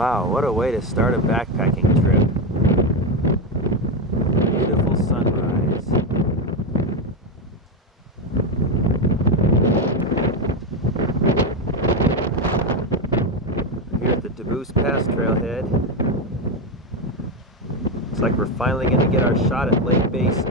Wow, what a way to start a backpacking trip. Beautiful sunrise. Here at the Taboose Pass Trailhead. Looks like we're finally going to get our shot at Lake Basin.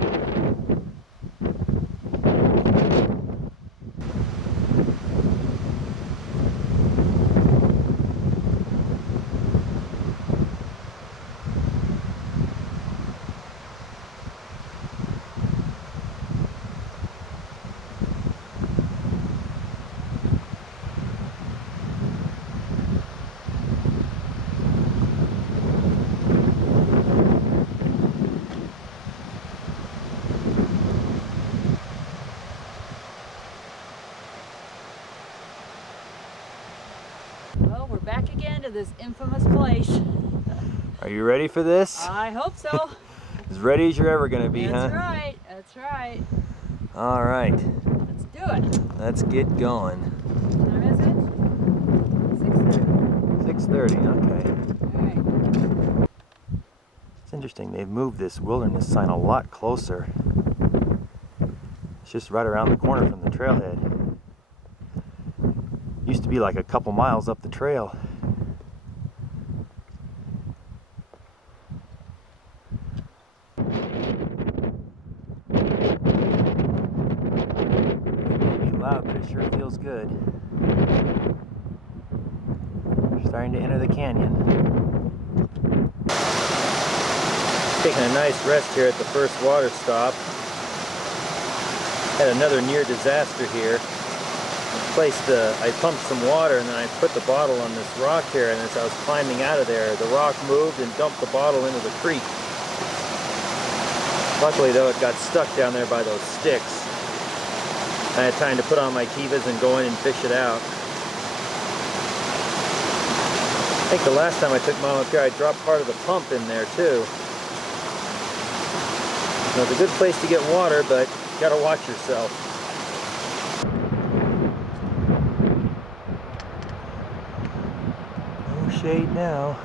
Well, we're back again to this infamous place. Are you ready for this? I hope so. As ready as you're ever going to be, That's huh? right, that's right. All right. Let's do it. Let's get going. What time is it? 6:30. 6:30, okay. All right. It's interesting, they've moved this wilderness sign a lot closer. It's just right around the corner from the trailhead. Used to be like a couple miles up the trail. It may be loud, but it sure feels good. We're starting to enter the canyon. Taking a nice rest here at the first water stop. Had another near disaster here. I pumped some water and then I put the bottle on this rock here, and as I was climbing out of there, the rock moved and dumped the bottle into the creek. Luckily though, it got stuck down there by those sticks. I had time to put on my kivas and go in and fish it out. I think the last time I took Mom up here, I dropped part of the pump in there too. So it's a good place to get water, but you gotta watch yourself. No shade now.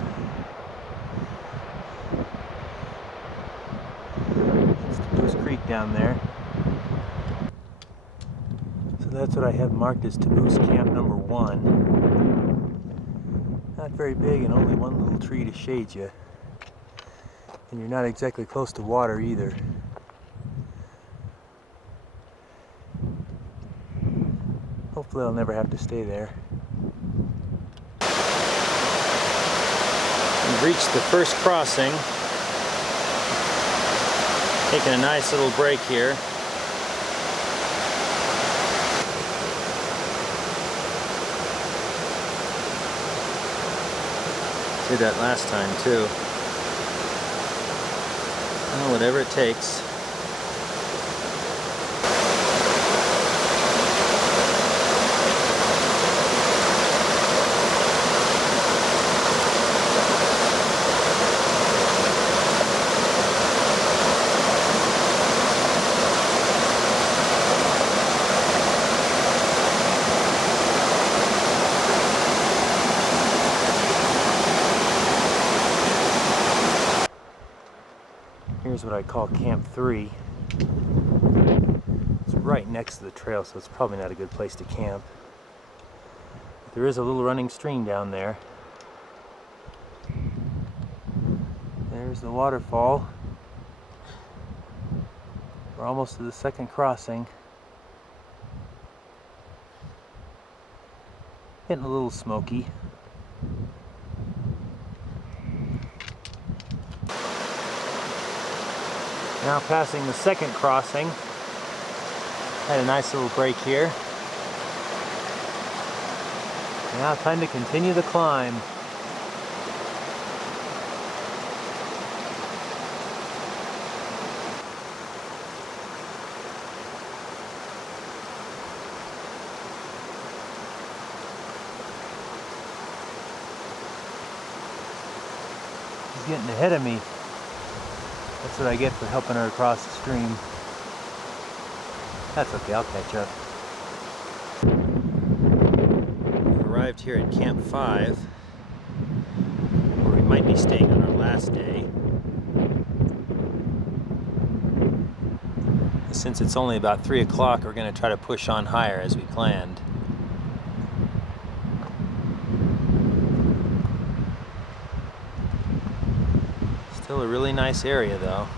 It's Taboose Creek down there. So that's what I have marked as Taboose Camp number 1. Not very big and only one little tree to shade you. And you're not exactly close to water either. Hopefully I'll never have to stay there. We've reached the first crossing. Taking a nice little break here. Did that last time too. Well, whatever it takes. Here's what I call Camp 3. It's right next to the trail, so it's probably not a good place to camp. But there is a little running stream down there. There's the waterfall. We're almost to the second crossing. Getting a little smoky. Now passing the second crossing. Had a nice little break here. Now time to continue the climb. She's getting ahead of me. That's what I get for helping her across the stream. That's okay, I'll catch up. We arrived here at Camp 5. might be staying on our last day. Since it's only about 3 o'clock, we're going to try to push on higher as we planned. Still a really nice area though.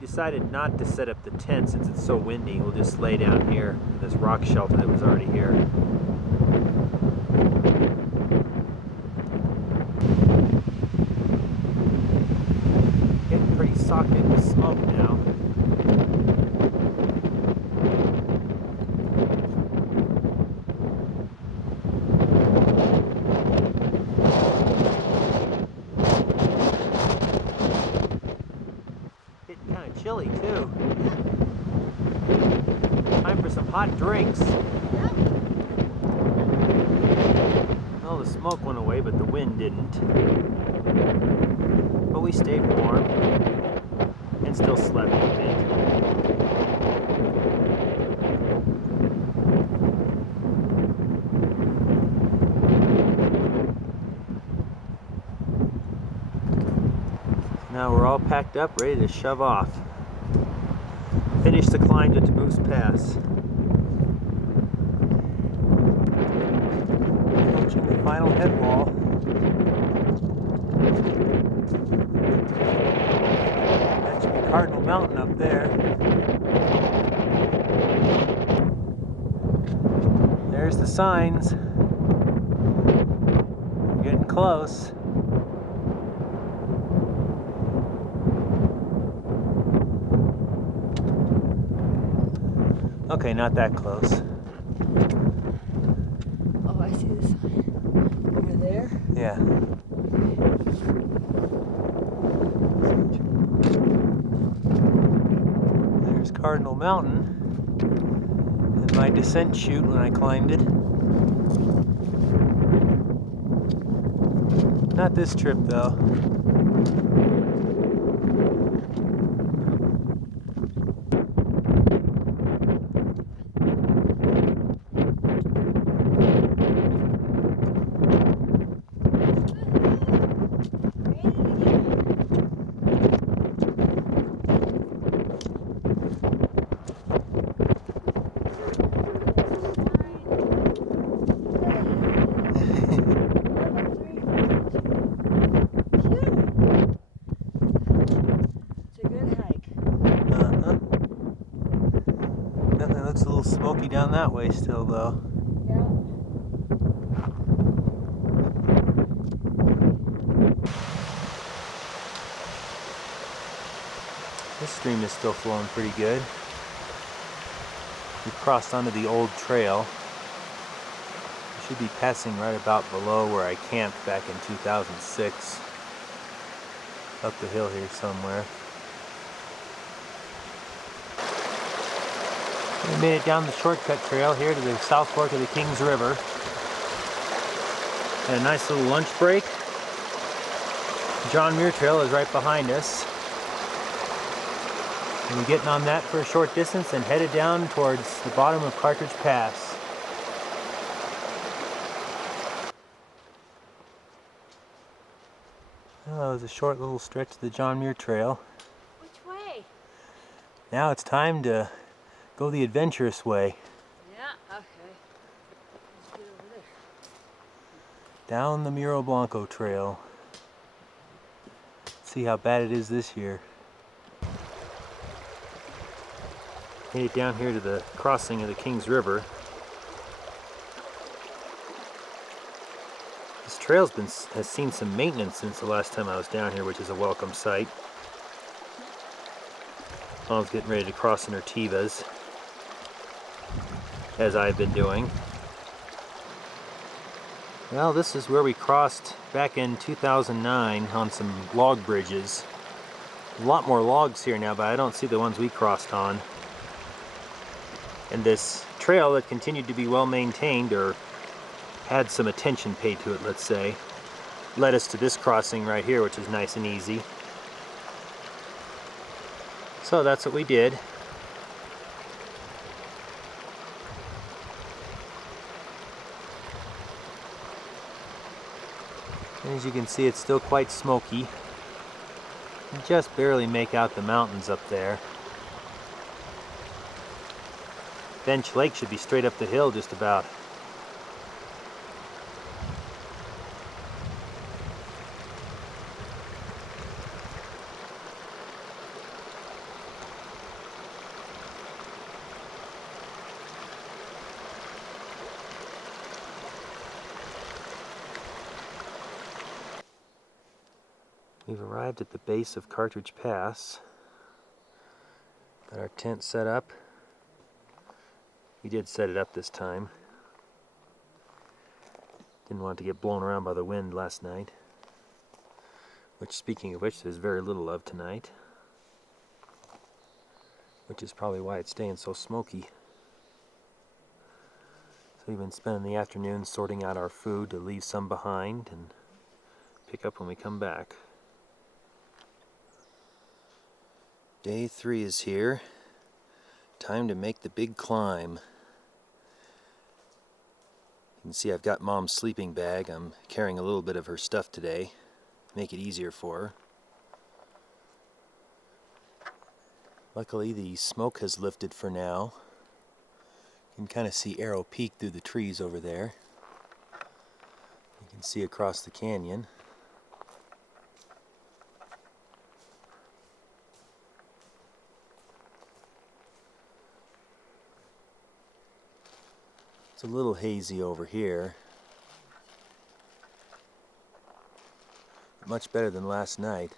Decided not to set up the tent since it's so windy. We'll just lay down here in this rock shelter that was already here. Getting pretty socked in with smoke now. Chilly too. Time for some hot drinks. Well, the smoke went away, but the wind didn't. But we stayed warm and still slept a bit. Now we're all packed up, ready to shove off. Finish the climb to Taboose Pass. Approaching the final head wall. That should be Cardinal Mountain up there. There's the signs. We're getting close. Okay, not that close. Oh, I see the sign. Over there? Yeah. There's Cardinal Mountain and my descent chute when I climbed it. Not this trip though. Smoky down that way still though. Yeah. This stream is still flowing pretty good. We crossed onto the old trail. We should be passing right about below where I camped back in 2006. Up the hill here somewhere. We made it down the shortcut trail here to the south fork of the Kings River. Had a nice little lunch break. John Muir Trail is right behind us. And we're getting on that for a short distance and headed down towards the bottom of Cartridge Pass. Well, that was a short little stretch of the John Muir Trail. Which way? Now it's time to go the adventurous way. Yeah, okay. Let's get over there. Down the Muro Blanco Trail. See how bad it is this year. Made it down here to the crossing of the Kings River. This trail's has seen some maintenance since the last time I was down here, which is a welcome sight. Mom's getting ready to cross in her Tivas, as I've been doing. Well, this is where we crossed back in 2009 on some log bridges. A lot more logs here now, but I don't see the ones we crossed on. And this trail that continued to be well maintained, or had some attention paid to it, let's say, led us to this crossing right here, which is nice and easy. So that's what we did. And as you can see, it's still quite smoky. You can just barely make out the mountains up there. Bench Lake should be straight up the hill just about. We've arrived at the base of Cartridge Pass. Got our tent set up. We did set it up this time. Didn't want it to get blown around by the wind last night. Which, speaking of which, there's very little of tonight. Which is probably why it's staying so smoky. So we've been spending the afternoon sorting out our food to leave some behind and pick up when we come back. Day 3 is here. Time to make the big climb. You can see I've got Mom's sleeping bag. I'm carrying a little bit of her stuff today. Make it easier for her. Luckily the smoke has lifted for now. You can kind of see Arrow Peak through the trees over there. You can see across the canyon. It's a little hazy over here. Much better than last night.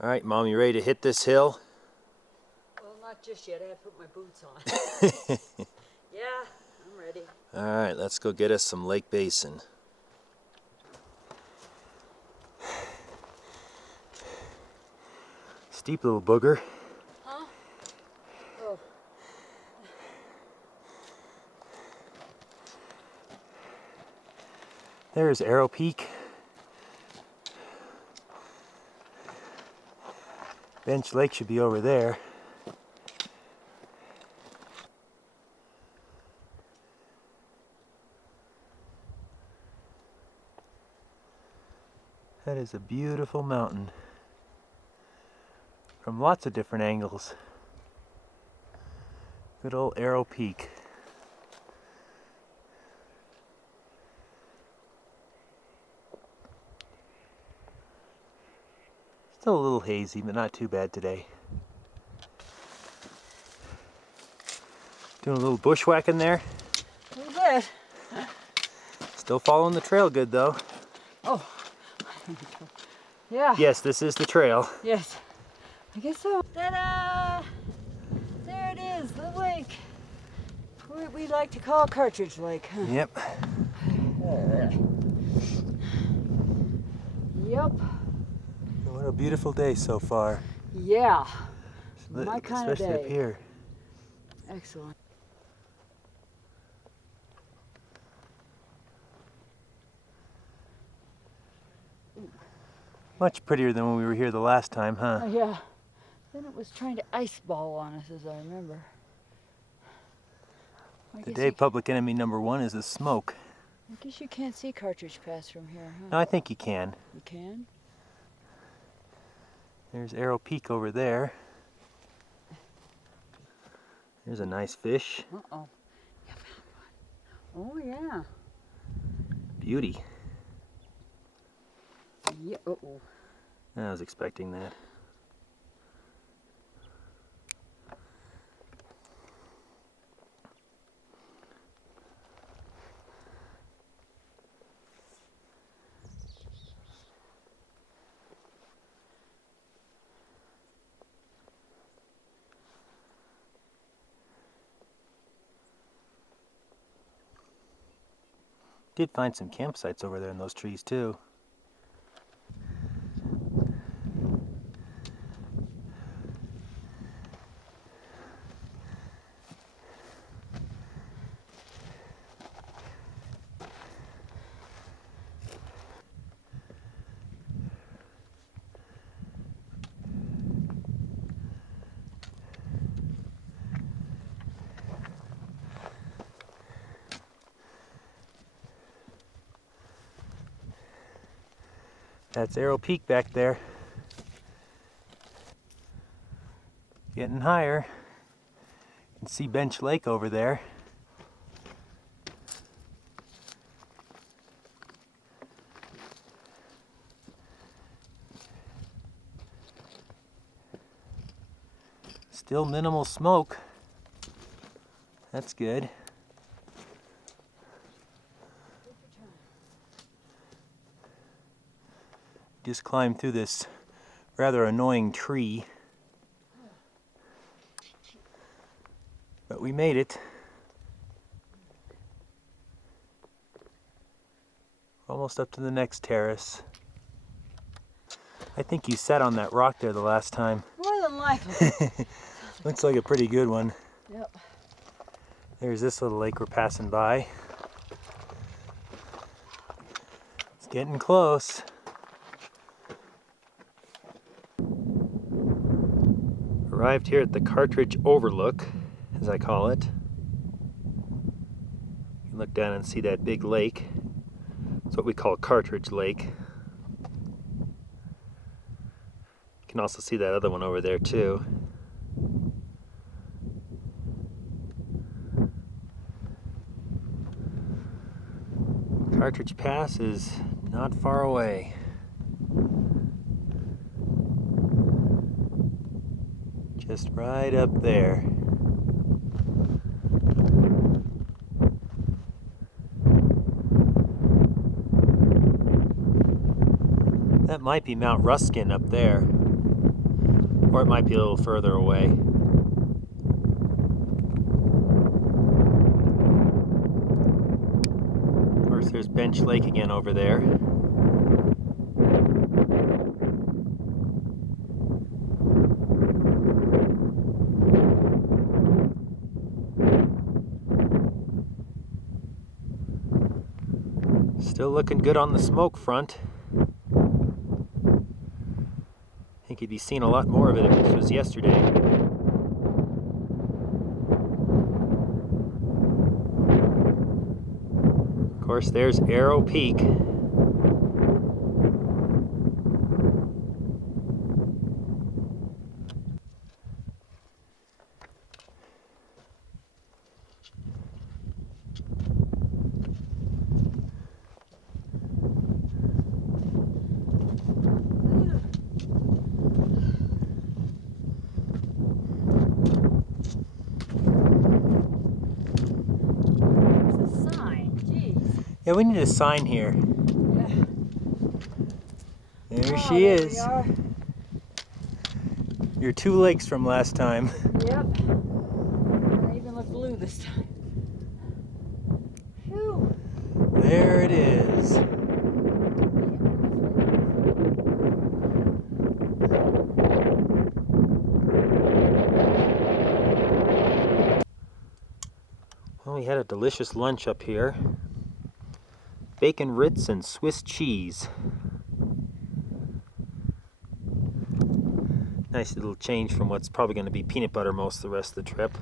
All right, Mom, you ready to hit this hill? Well, not just yet. I have to put my boots on. Yeah, I'm ready. All right, let's go get us some Lake Basin. Steep little booger. Huh? Oh. There's Arrow Peak. Bench Lake should be over there. That is a beautiful mountain from lots of different angles. Good old Arrow Peak. Still a little hazy, but not too bad today. Doing a little bushwhacking there. A little bit. Still following the trail good though. Oh. Yeah. Yes, this is the trail. Yes. I guess so. Ta-da! There it is, the lake. What we like to call Cartridge Lake. Huh? Yep. Yep. What a beautiful day so far. Yeah. My kind of day. Especially up here. Excellent. Much prettier than when we were here the last time, huh? Yeah. Then it was trying to ice ball on us, as I remember. Today, public enemy number 1 is the smoke. I guess you can't see Cartridge Pass from here, huh? No, I think you can. You can? There's Arrow Peak over there. There's a nice fish. Uh-oh. You found one. Oh, yeah. Beauty. Yeah, uh-oh. I was expecting that. Did find some campsites over there in those trees too. That's Arrow Peak back there. Getting higher. You can see Bench Lake over there. Still minimal smoke. That's good. Just climbed through this rather annoying tree. But we made it. Almost up to the next terrace. I think you sat on that rock there the last time. More than likely. Looks like a pretty good one. Yep. There's this little lake we're passing by. It's getting close. Arrived here at the Cartridge Overlook, as I call it. You can look down and see that big lake. It's what we call Cartridge Lake. You can also see that other one over there too. Cartridge Pass is not far away. Just right up there. That might be Mount Ruskin up there. Or it might be a little further away. Of course, there's Bench Lake again over there. Still looking good on the smoke front. I think you'd be seeing a lot more of it if this was yesterday. Of course, there's Arrow Peak. Yeah, we need a sign here. Yeah. There she there is. We are. Your 2 lakes from last time. Yep. I even look blue this time. Phew. There it is. Well, we had a delicious lunch up here. Bacon Ritz and Swiss cheese. Nice little change from what's probably going to be peanut butter most of the rest of the trip.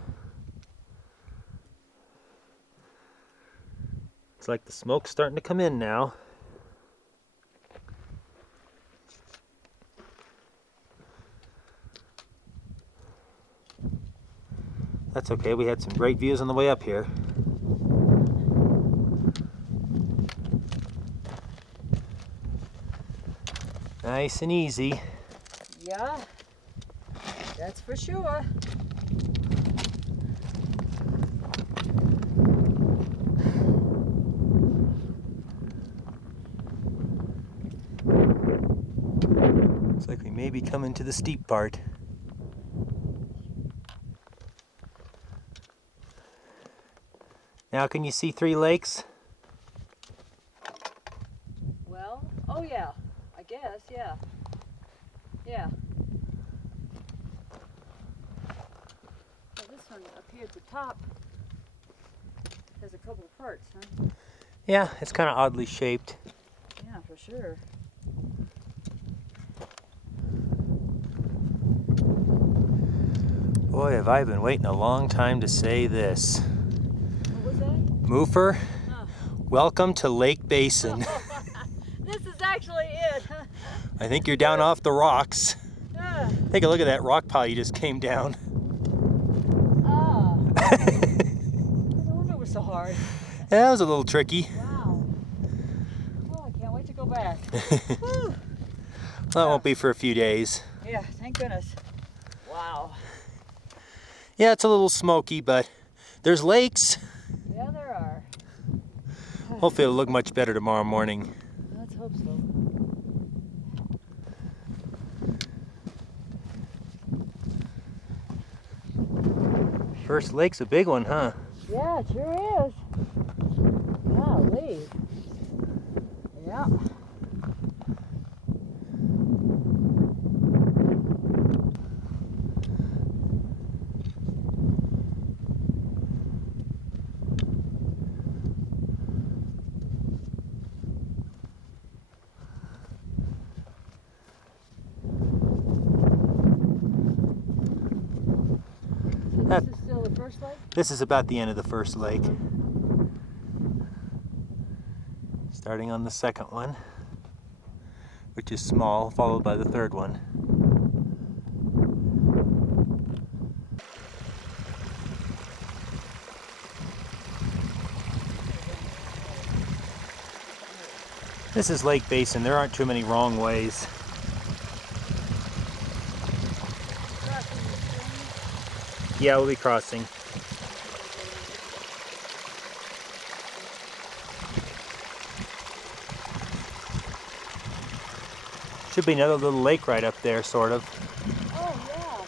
It's like the smoke's starting to come in now. That's okay, we had some great views on the way up here. Nice and easy. Yeah, that's for sure. Looks like we may be coming to the steep part. Now can you see 3 lakes? top has a couple of parts, huh? Yeah, it's kind of oddly shaped. Yeah, for sure. Boy, have I been waiting a long time to say this. What was that? Moofer, Huh. welcome to Lake Basin. This is actually it. I think you're down off the rocks. Yeah. Take a look at that rock pile you just came down. Ah. I wonder it was so hard. Yeah, that was a little tricky. Wow. Oh, I can't wait to go back. Whew. Well, that won't be for a few days. Yeah, thank goodness. Wow. Yeah, it's a little smoky, but there's lakes. Yeah, there are. Hopefully it'll look much better tomorrow morning. Let's hope so. First lake's a big one, huh? Yeah, it sure is. Golly. Yeah. This is still the first lake? This is about the end of the first lake. Starting on the second one, which is small, followed by the third one. This is Lake Basin. There aren't too many wrong ways. Yeah, we'll be crossing. Should be another little lake right up there, sort of. Oh,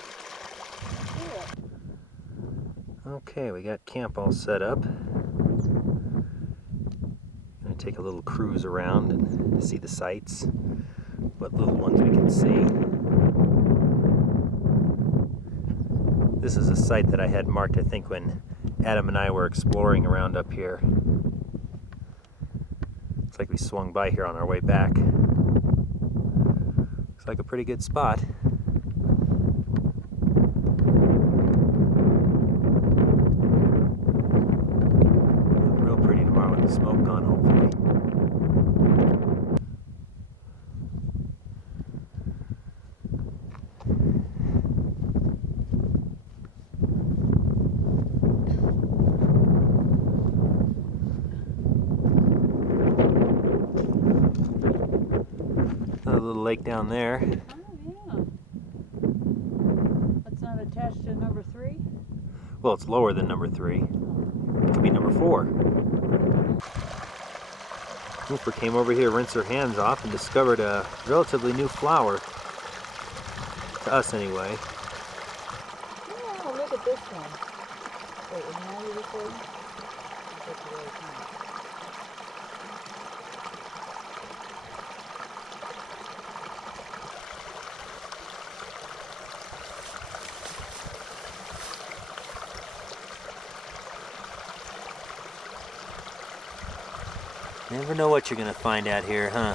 yeah. Okay, we got camp all set up. Gonna take a little cruise around and see the sights. What little ones we can see. This is a site that I had marked, I think, when Adam and I were exploring around up here. Looks like we swung by here on our way back. Looks like a pretty good spot. Look real pretty tomorrow with the smoke gone, hopefully. Another little lake down there. Oh, yeah. That's not attached to number 3? Well, it's lower than number 3. It could be number 4. Cooper came over here, rinsed her hands off, and discovered a relatively new flower. To us, anyway. Oh, look at this one. Wait, is Marion recording? That's the right time. Never know what you're gonna find out here, huh?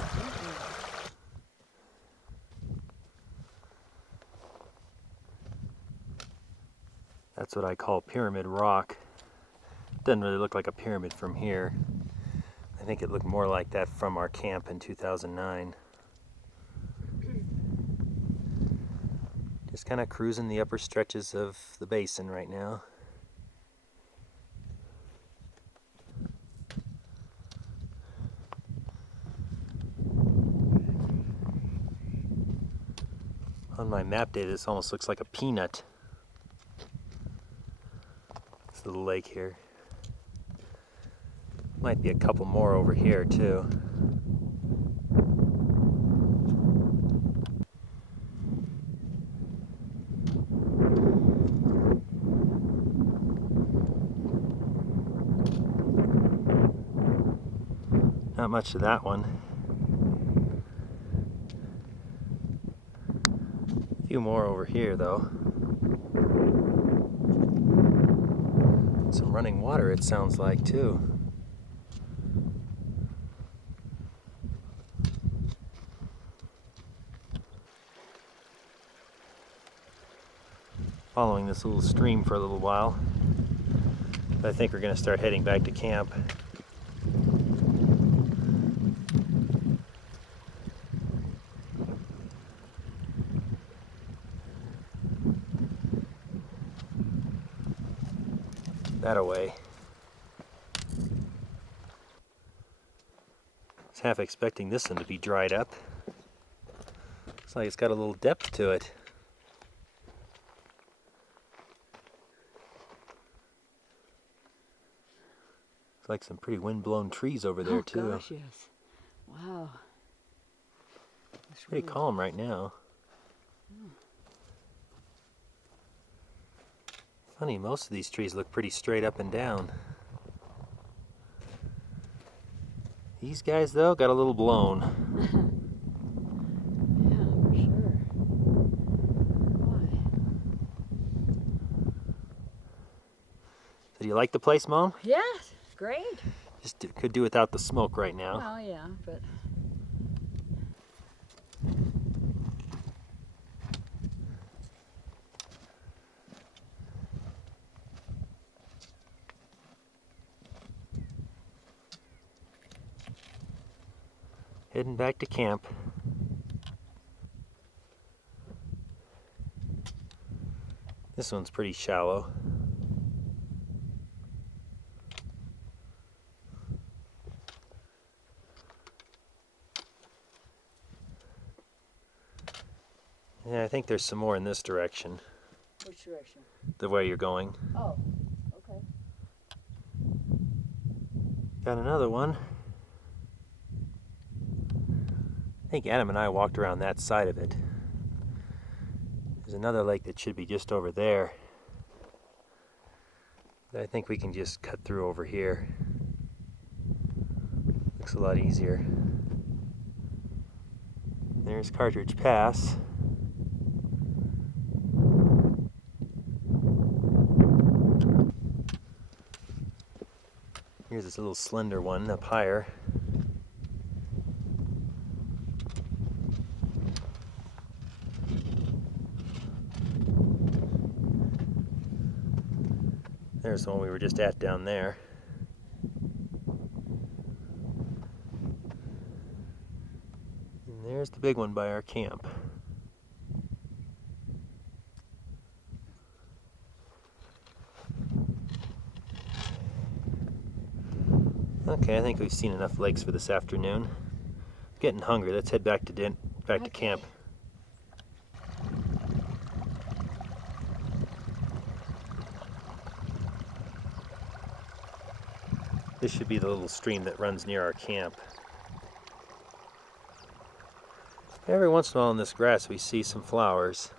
That's what I call pyramid rock. Doesn't really look like a pyramid from here. I think it looked more like that from our camp in 2009. Just kind of cruising the upper stretches of the basin right now. On my map data, this almost looks like a peanut. This little lake here. Might be a couple more over here too. Not much to that one. A few more over here though. Some running water, it sounds like, too. Following this little stream for a little while. I think we're going to start heading back to camp. That away. I was half expecting this one to be dried up. Looks like it's got a little depth to it. It's like some pretty wind-blown trees over there, too. Oh gosh, yes. Wow. It's pretty calm right now. Funny, most of these trees look pretty straight up and down. These guys, though, got a little blown. Yeah, for sure. Why? So do you like the place, Mom? Yes, great. Just could do without the smoke right now. Well, yeah, but... Heading back to camp. This one's pretty shallow. Yeah, I think there's some more in this direction. Which direction? The way you're going. Oh, okay. Got another one. I think Adam and I walked around that side of it. There's another lake that should be just over there. I think we can just cut through over here. Looks a lot easier. There's Cartridge Pass. Here's this little slender one up higher. There's the one we were just at down there. And there's the big one by our camp. Okay, I think we've seen enough lakes for this afternoon. Getting hungry. Let's head back to to camp. This should be the little stream that runs near our camp. Every once in a while in this grass we see some flowers.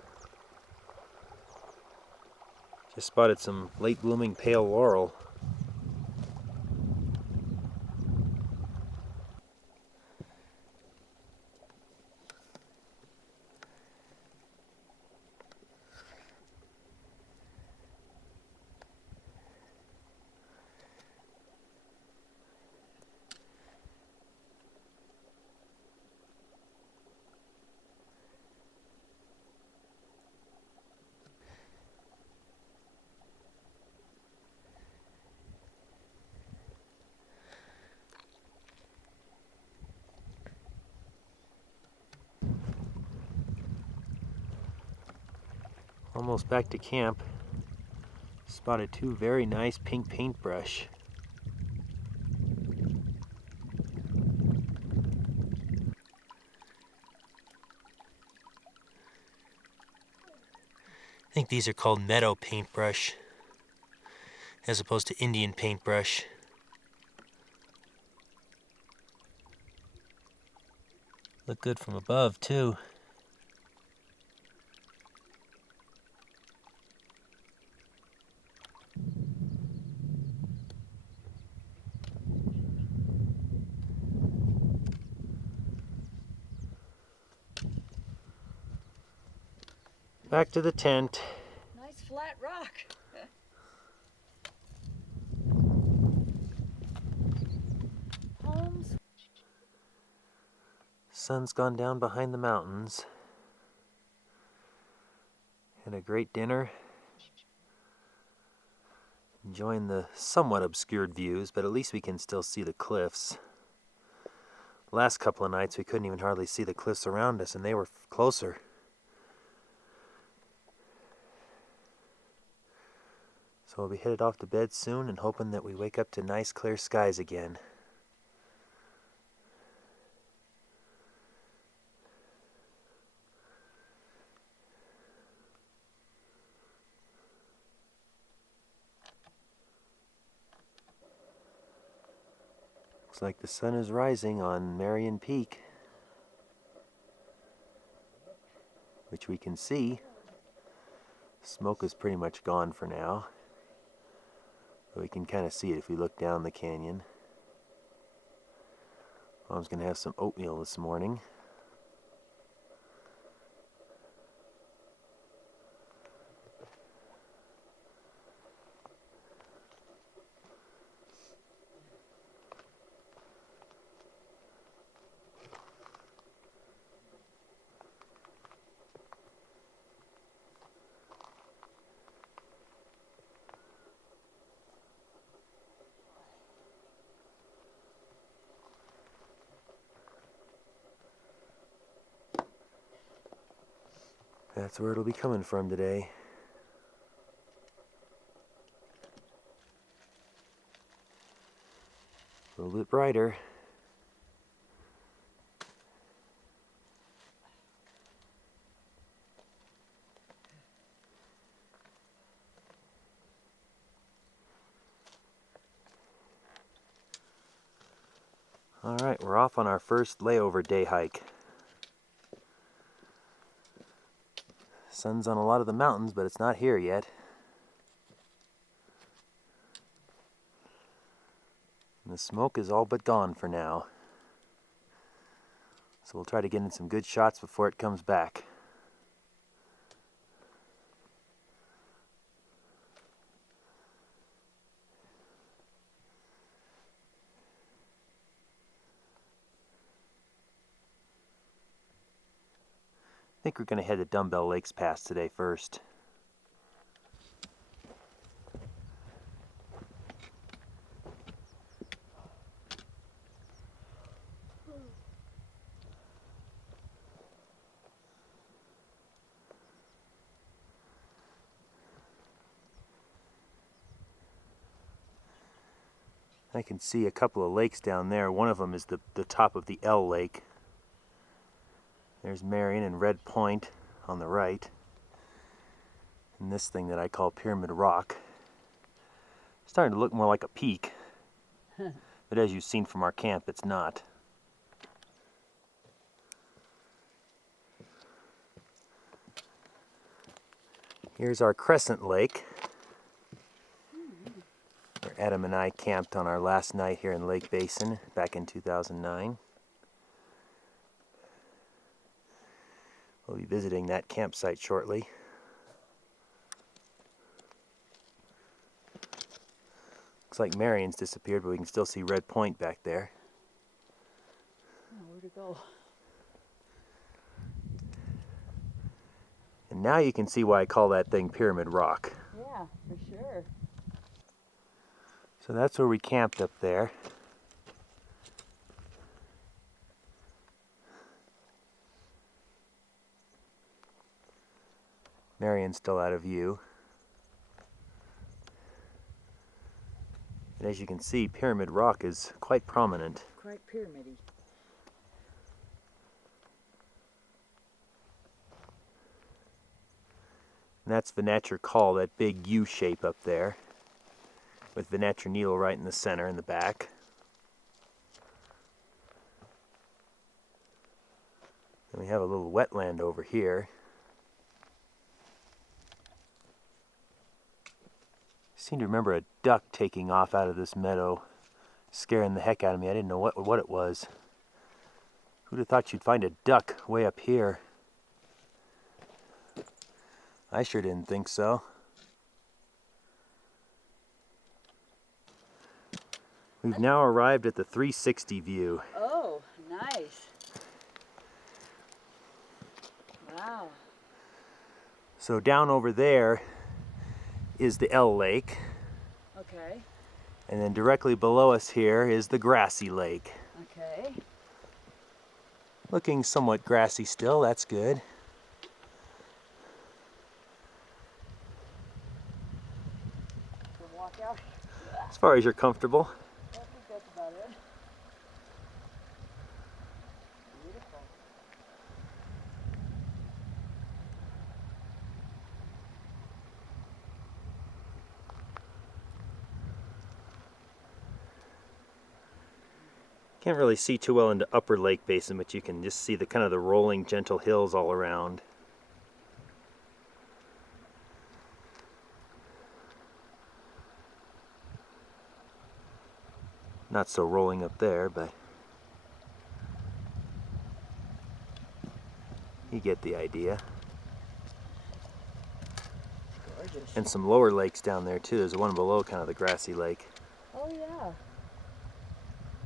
Just spotted some late blooming pale laurel. Almost back to camp. Spotted two very nice pink paintbrush. I think these are called Meadow Paintbrush as opposed to Indian Paintbrush. Look good from above too. Back to the tent. Nice flat rock. sun's gone down behind the mountains. Had a great dinner. Enjoying the somewhat obscured views, but at least we can still see the cliffs. Last couple of nights we couldn't even hardly see the cliffs around us, and they were closer. So we'll be headed off to bed soon and hoping that we wake up to nice clear skies again. Looks like the sun is rising on Marion Peak, which we can see. Smoke is pretty much gone for now, but we can kind of see it if we look down the canyon. Mom's going to have some oatmeal this morning. That's where it'll be coming from today. A little bit brighter. All right, we're off on our first layover day hike. Sun's on a lot of the mountains, but it's not here yet. And the smoke is all but gone for now. So we'll try to get in some good shots before it comes back. I think we're going to head to Dumbbell Lakes Pass today first. I can see a couple of lakes down there. One of them is the top of the L Lake. There's Marion and Red Point on the right. And this thing that I call Pyramid Rock. It's starting to look more like a peak. But as you've seen from our camp, it's not. Here's our Crescent Lake, where Adam and I camped on our last night here in Lake Basin back in 2009. We'll be visiting that campsite shortly. Looks like Marion's disappeared, but we can still see Red Point back there. Oh, where'd it go? And now you can see why I call that thing Pyramid Rock. Yeah, for sure. So that's where we camped up there. Marion's still out of view. And as you can see, Pyramid Rock is quite prominent. Quite pyramidy. And that's Venatra Call, that big U shape up there, with Venatra Needle right in the center in the back. And we have a little wetland over here. I seem to remember a duck taking off out of this meadow, scaring the heck out of me. I didn't know what it was. Who'd have thought you'd find a duck way up here? I sure didn't think so. We've now arrived at the 360 view. Oh, nice. So down over there is the L Lake, Okay. and then directly below us here is the Grassy Lake. Okay. Looking somewhat grassy still, that's good. We'll walk out. As far as you're comfortable. I think that's about it. Beautiful. Can't really see too well into Upper Lake Basin, but you can just see the kind of the rolling, gentle hills all around. Not so rolling up there, but you get the idea. Gorgeous. And some lower lakes down there too. There's one below kind of the Grassy Lake. Oh yeah.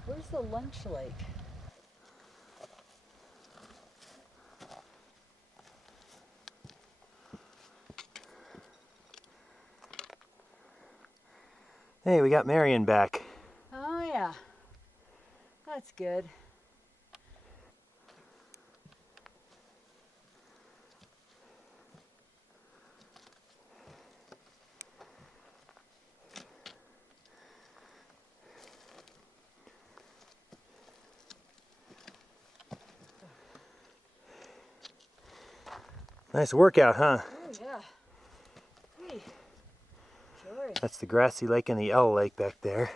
Where's the lunch lake? Hey, we got Marion back. Oh yeah. That's good. Nice workout, huh? Oh yeah. Hey. Sure. That's the Grassy Lake and the L Lake back there.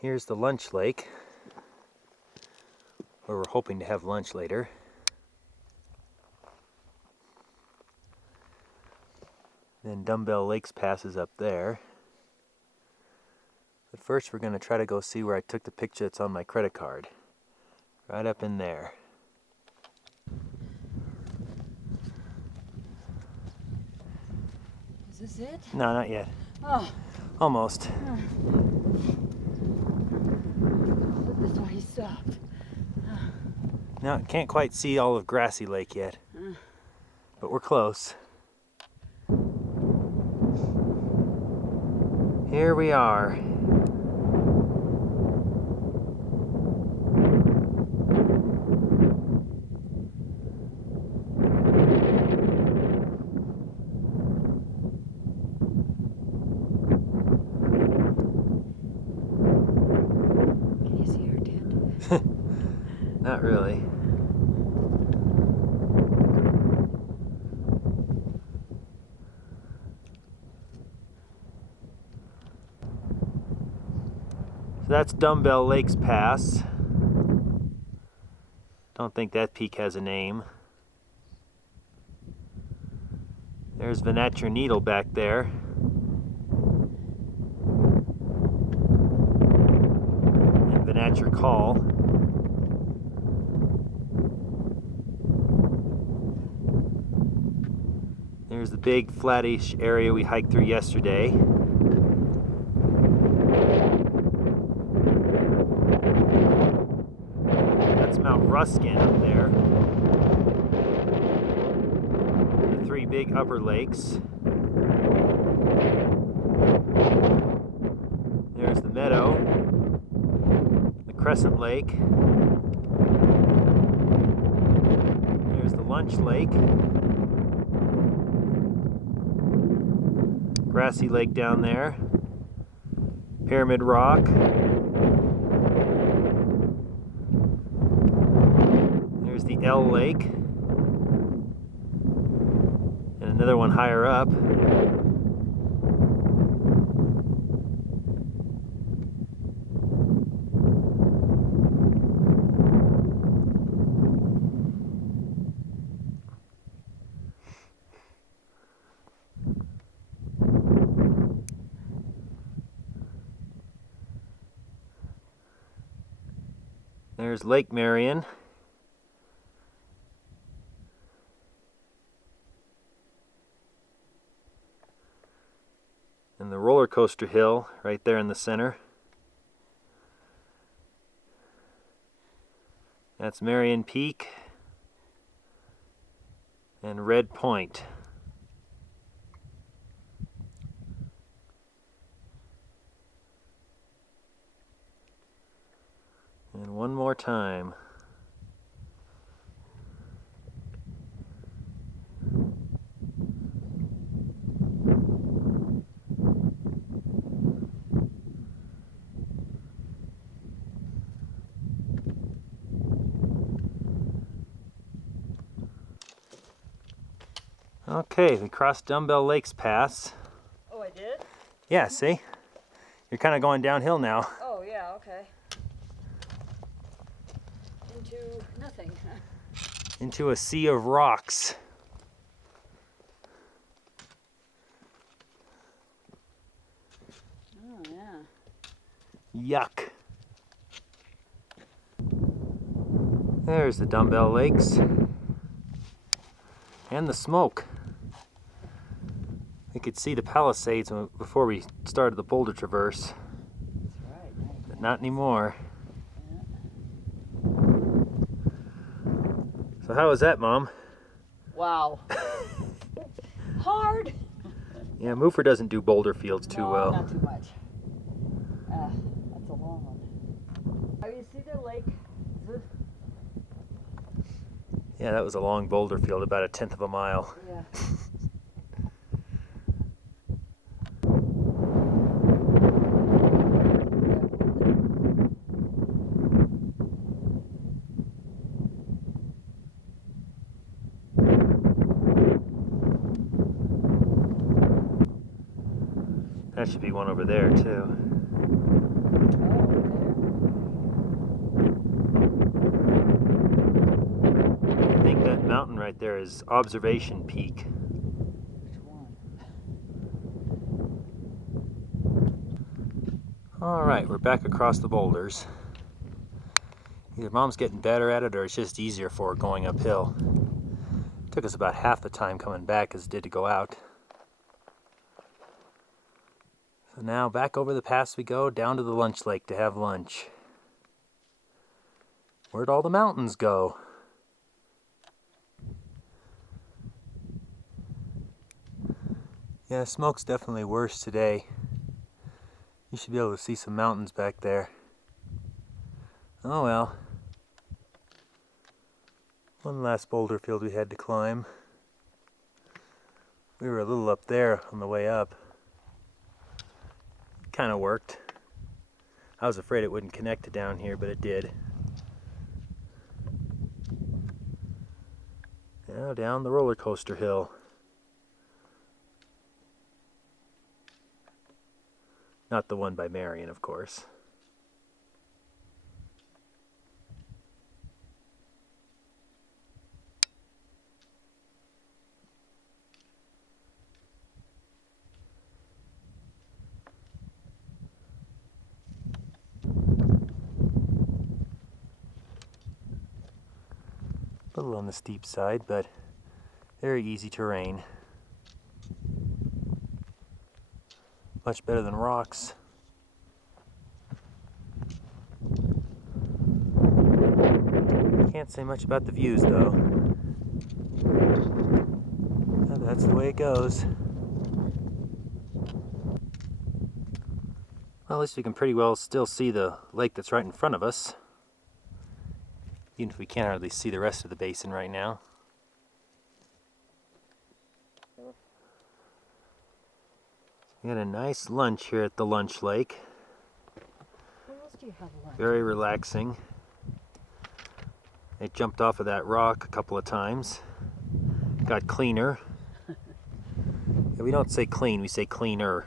Here's the lunch lake, where we're hoping to have lunch later. Then Dumbbell Lakes passes up there. But first we're going to try to go see where I took the picture that's on my credit card. Right up in there. Is this it? No, not yet. Oh. Almost. That's why he stopped. No, can't quite see all of Grassy Lake yet. But we're close. Here we are. Can you see our tent? Not really. So that's Dumbbell Lakes Pass. Don't think that peak has a name. There's Venatra Needle back there. And Venatra Call. There's the big flattish area we hiked through yesterday. That's Mount Ruskin up there. The three big upper lakes. There's the Meadow, the Crescent Lake. There's the Lunch Lake. Grassy Lake down there. Pyramid Rock. There's the L Lake. And another one higher up. There's Lake Marion. And the roller coaster hill right there in the center. That's Marion Peak and Red Point. And one more time. Okay, we crossed Dumbbell Lakes Pass. Oh, I did? Yeah, see? You're kind of going downhill now. Oh, yeah, okay. Into nothing. Into a sea of rocks. Oh, yeah. Yuck. There's the Dumbbell Lakes. And the smoke. We could see the Palisades before we started the boulder traverse. That's right. But not anymore. Yeah. So how was that, Mom? Wow. Hard. Yeah, Muir doesn't do boulder fields too well. Not too much. That's a long one. Oh, you see the lake? Yeah, that was a long boulder field, about 1/10 of a mile. Yeah. That should be one over there, too. I think that mountain right there is Observation Peak. Which one? Alright, we're back across the boulders. Either Mom's getting better at it or it's just easier for her going uphill. Took us about half the time coming back as it did to go out. So now back over the pass we go, down to the lunch lake to have lunch. Where'd all the mountains go? Yeah, smoke's definitely worse today. You should be able to see some mountains back there. Oh well. One last boulder field we had to climb. We were a little up there on the way up. Kind of worked. I was afraid it wouldn't connect to down here, but it did. Now down the roller coaster hill. Not the one by Marion, of course. A little on the steep side, but very easy terrain. Much better than rocks. Can't say much about the views though. But that's the way it goes. Well, at least we can pretty well still see the lake that's right in front of us. Even if we can't hardly see the rest of the basin right now. We had a nice lunch here at the lunch lake. Where else do you have lunch? Very relaxing. It jumped off of that rock a couple of times. Got cleaner. Yeah, we don't say clean, we say cleaner.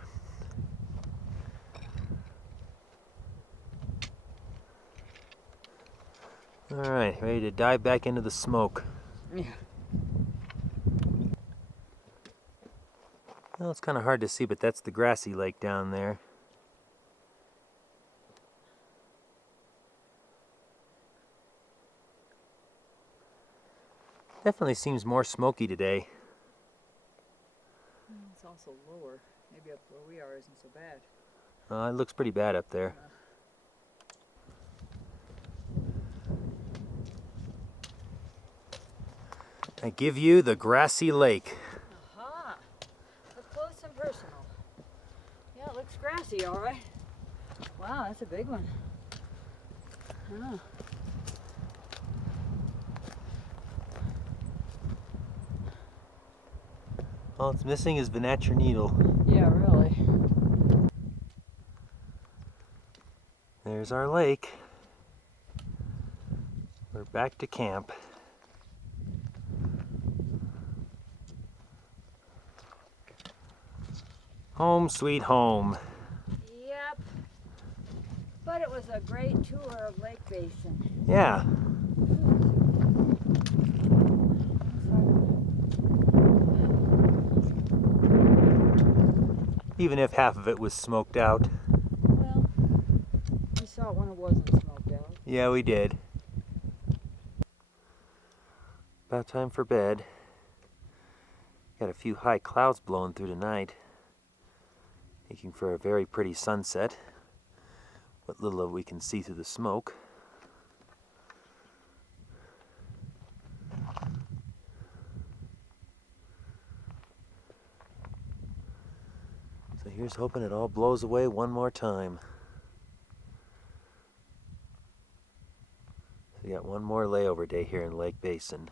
Alright, ready to dive back into the smoke. Yeah. Well, it's kind of hard to see, but that's the Grassy Lake down there. Definitely seems more smoky today. It's also lower. Maybe up where we are isn't so bad. It looks pretty bad up there. I give you the Grassy Lake. Aha! Up close and personal. Yeah, it looks grassy, all right. Wow, that's a big one. Huh. All it's missing is Venatra Needle. Yeah, really. There's our lake. We're back to camp. Home sweet home. Yep. But it was a great tour of Lake Basin. Yeah. Even if half of it was smoked out. Well, we saw it when it wasn't smoked out. Yeah, we did. About time for bed. Got a few high clouds blowing through tonight, making for a very pretty sunset. What little of we can see through the smoke. So here's hoping it all blows away one more time. So we got one more layover day here in Lake Basin.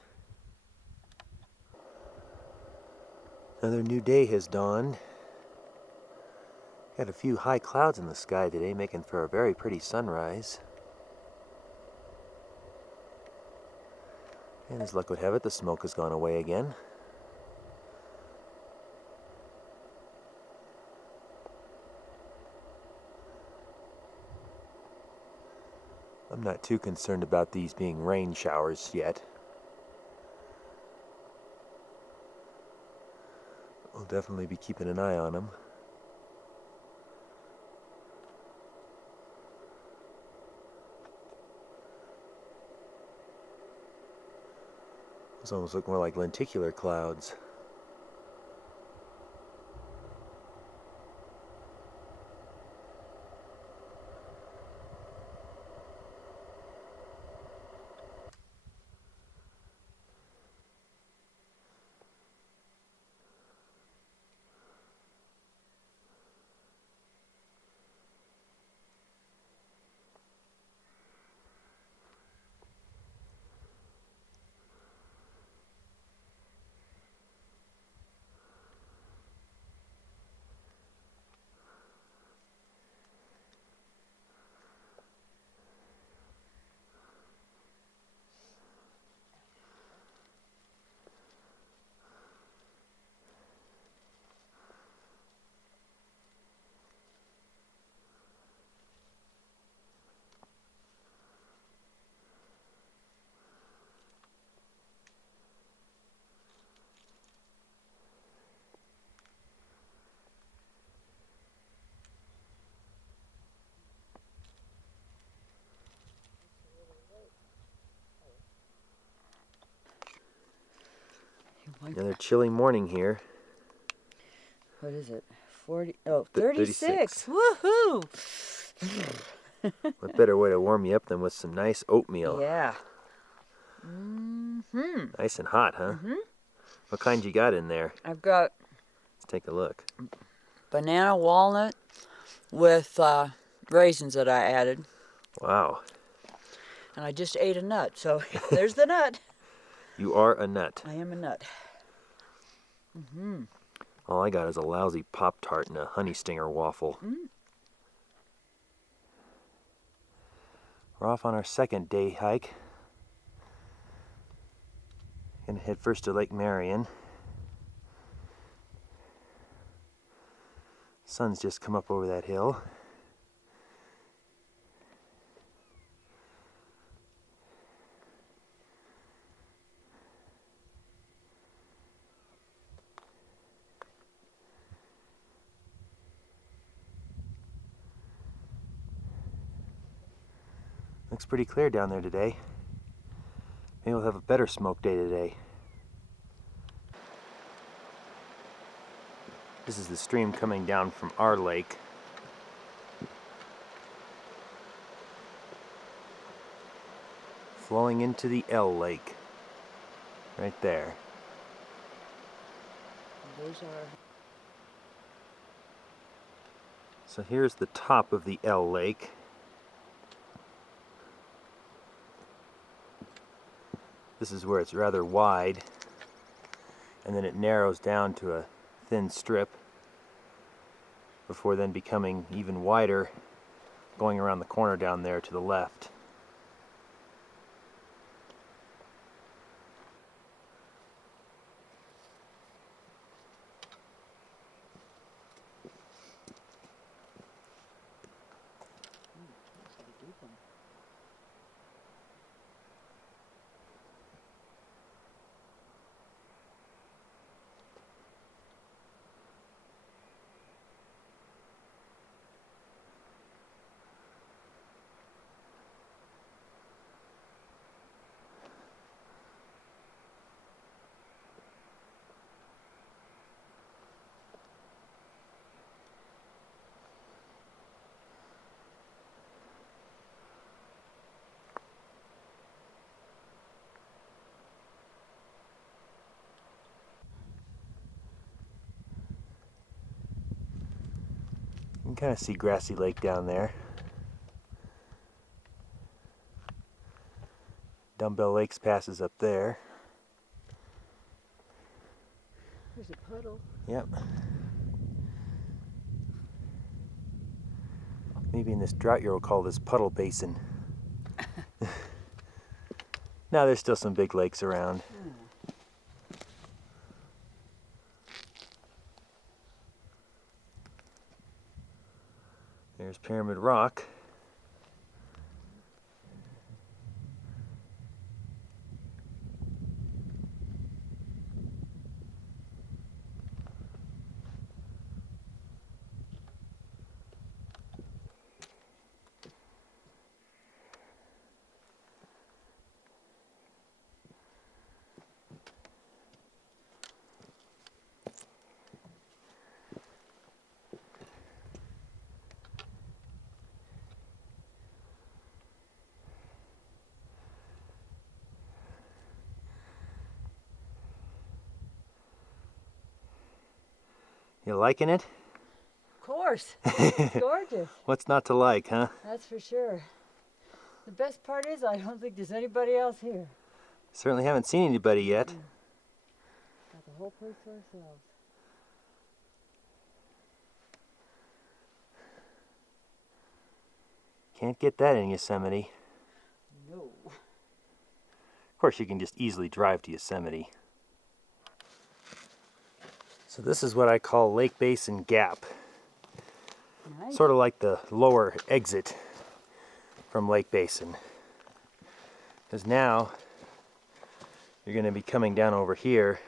Another new day has dawned. Got a few high clouds in the sky today, making for a very pretty sunrise. And as luck would have it, the smoke has gone away again. I'm not too concerned about these being rain showers yet. I'll definitely be keeping an eye on them. Those almost look more like lenticular clouds. Another chilly morning here. What is it? 40? Oh, 36. 36. Woohoo! What better way to warm you up than with some nice oatmeal? Yeah. Mm-hmm. Nice and hot, huh? Mm-hmm. What kind you got in there? I've got Let's take a look. banana walnut with raisins that I added. Wow. And I just ate a nut, so there's the nut. You are a nut. I am a nut. Mm-hmm. All I got is a lousy Pop-Tart and a honey stinger waffle. We're off on our second day hike. Gonna head first to Lake Marion. Sun's just come up over that hill. Looks pretty clear down there today. Maybe we'll have a better smoke day today. This is the stream coming down from our lake. Flowing into the L Lake. right there. Those are. So here's the top of the L Lake. This is where it's rather wide, and then it narrows down to a thin strip before then becoming even wider, going around the corner down there to the left. You can kind of see Grassy Lake down there. Dumbbell Lakes passes up there. There's a puddle. Yep. Maybe in this drought year we'll call this Puddle Basin. Now there's still some big lakes around. There's Pyramid Rock. You liking it? Of course. It's gorgeous. What's not to like, huh? That's for sure. The best part is I don't think there's anybody else here. Certainly haven't seen anybody yet. Got the whole place to ourselves. Can't get that in Yosemite. No. Of course, you can just easily drive to Yosemite. So this is what I call Lake Basin Gap. Nice. Sort of like the lower exit from Lake Basin. Because now you're going to be coming down over here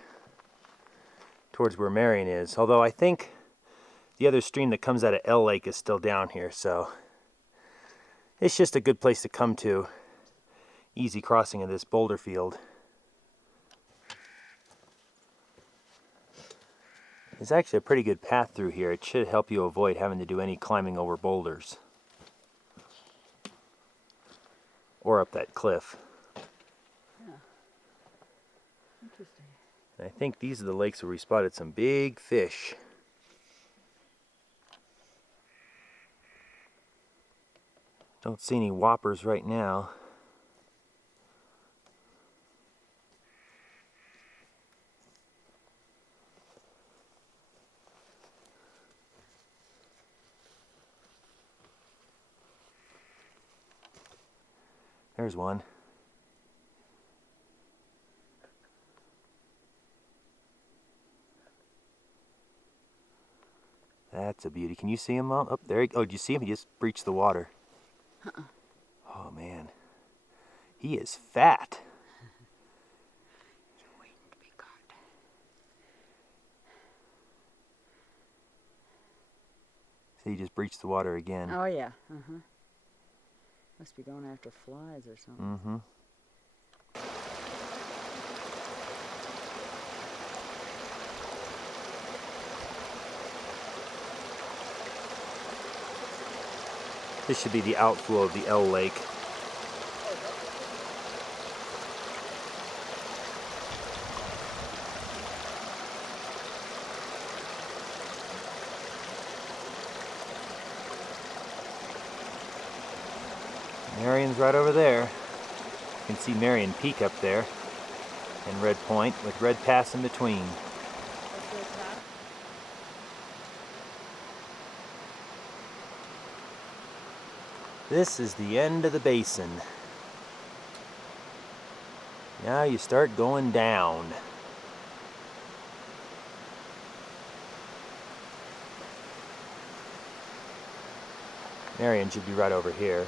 towards where Marion is. Although I think the other stream that comes out of L Lake is still down here, so it's just a good place to come to. Easy crossing of this boulder field. There's actually a pretty good path through here. It should help you avoid having to do any climbing over boulders. Or up that cliff. Yeah. Interesting. And I think these are the lakes where we spotted some big fish. Don't see any whoppers right now. There's one. That's a beauty. Can you see him, Mom? Up there. Oh, did you see him? He just breached the water. Oh, man. He is fat. He's waiting to be caught. So he just breached the water again. Oh, yeah. Uh-huh. Must be going after flies or something. Mm-hmm. This should be the outflow of the L Lake. Marion's right over there. You can see Marion Peak up there and Red Point with Red Pass in between. This is the end of the basin. Now you start going down. Marion should be right over here.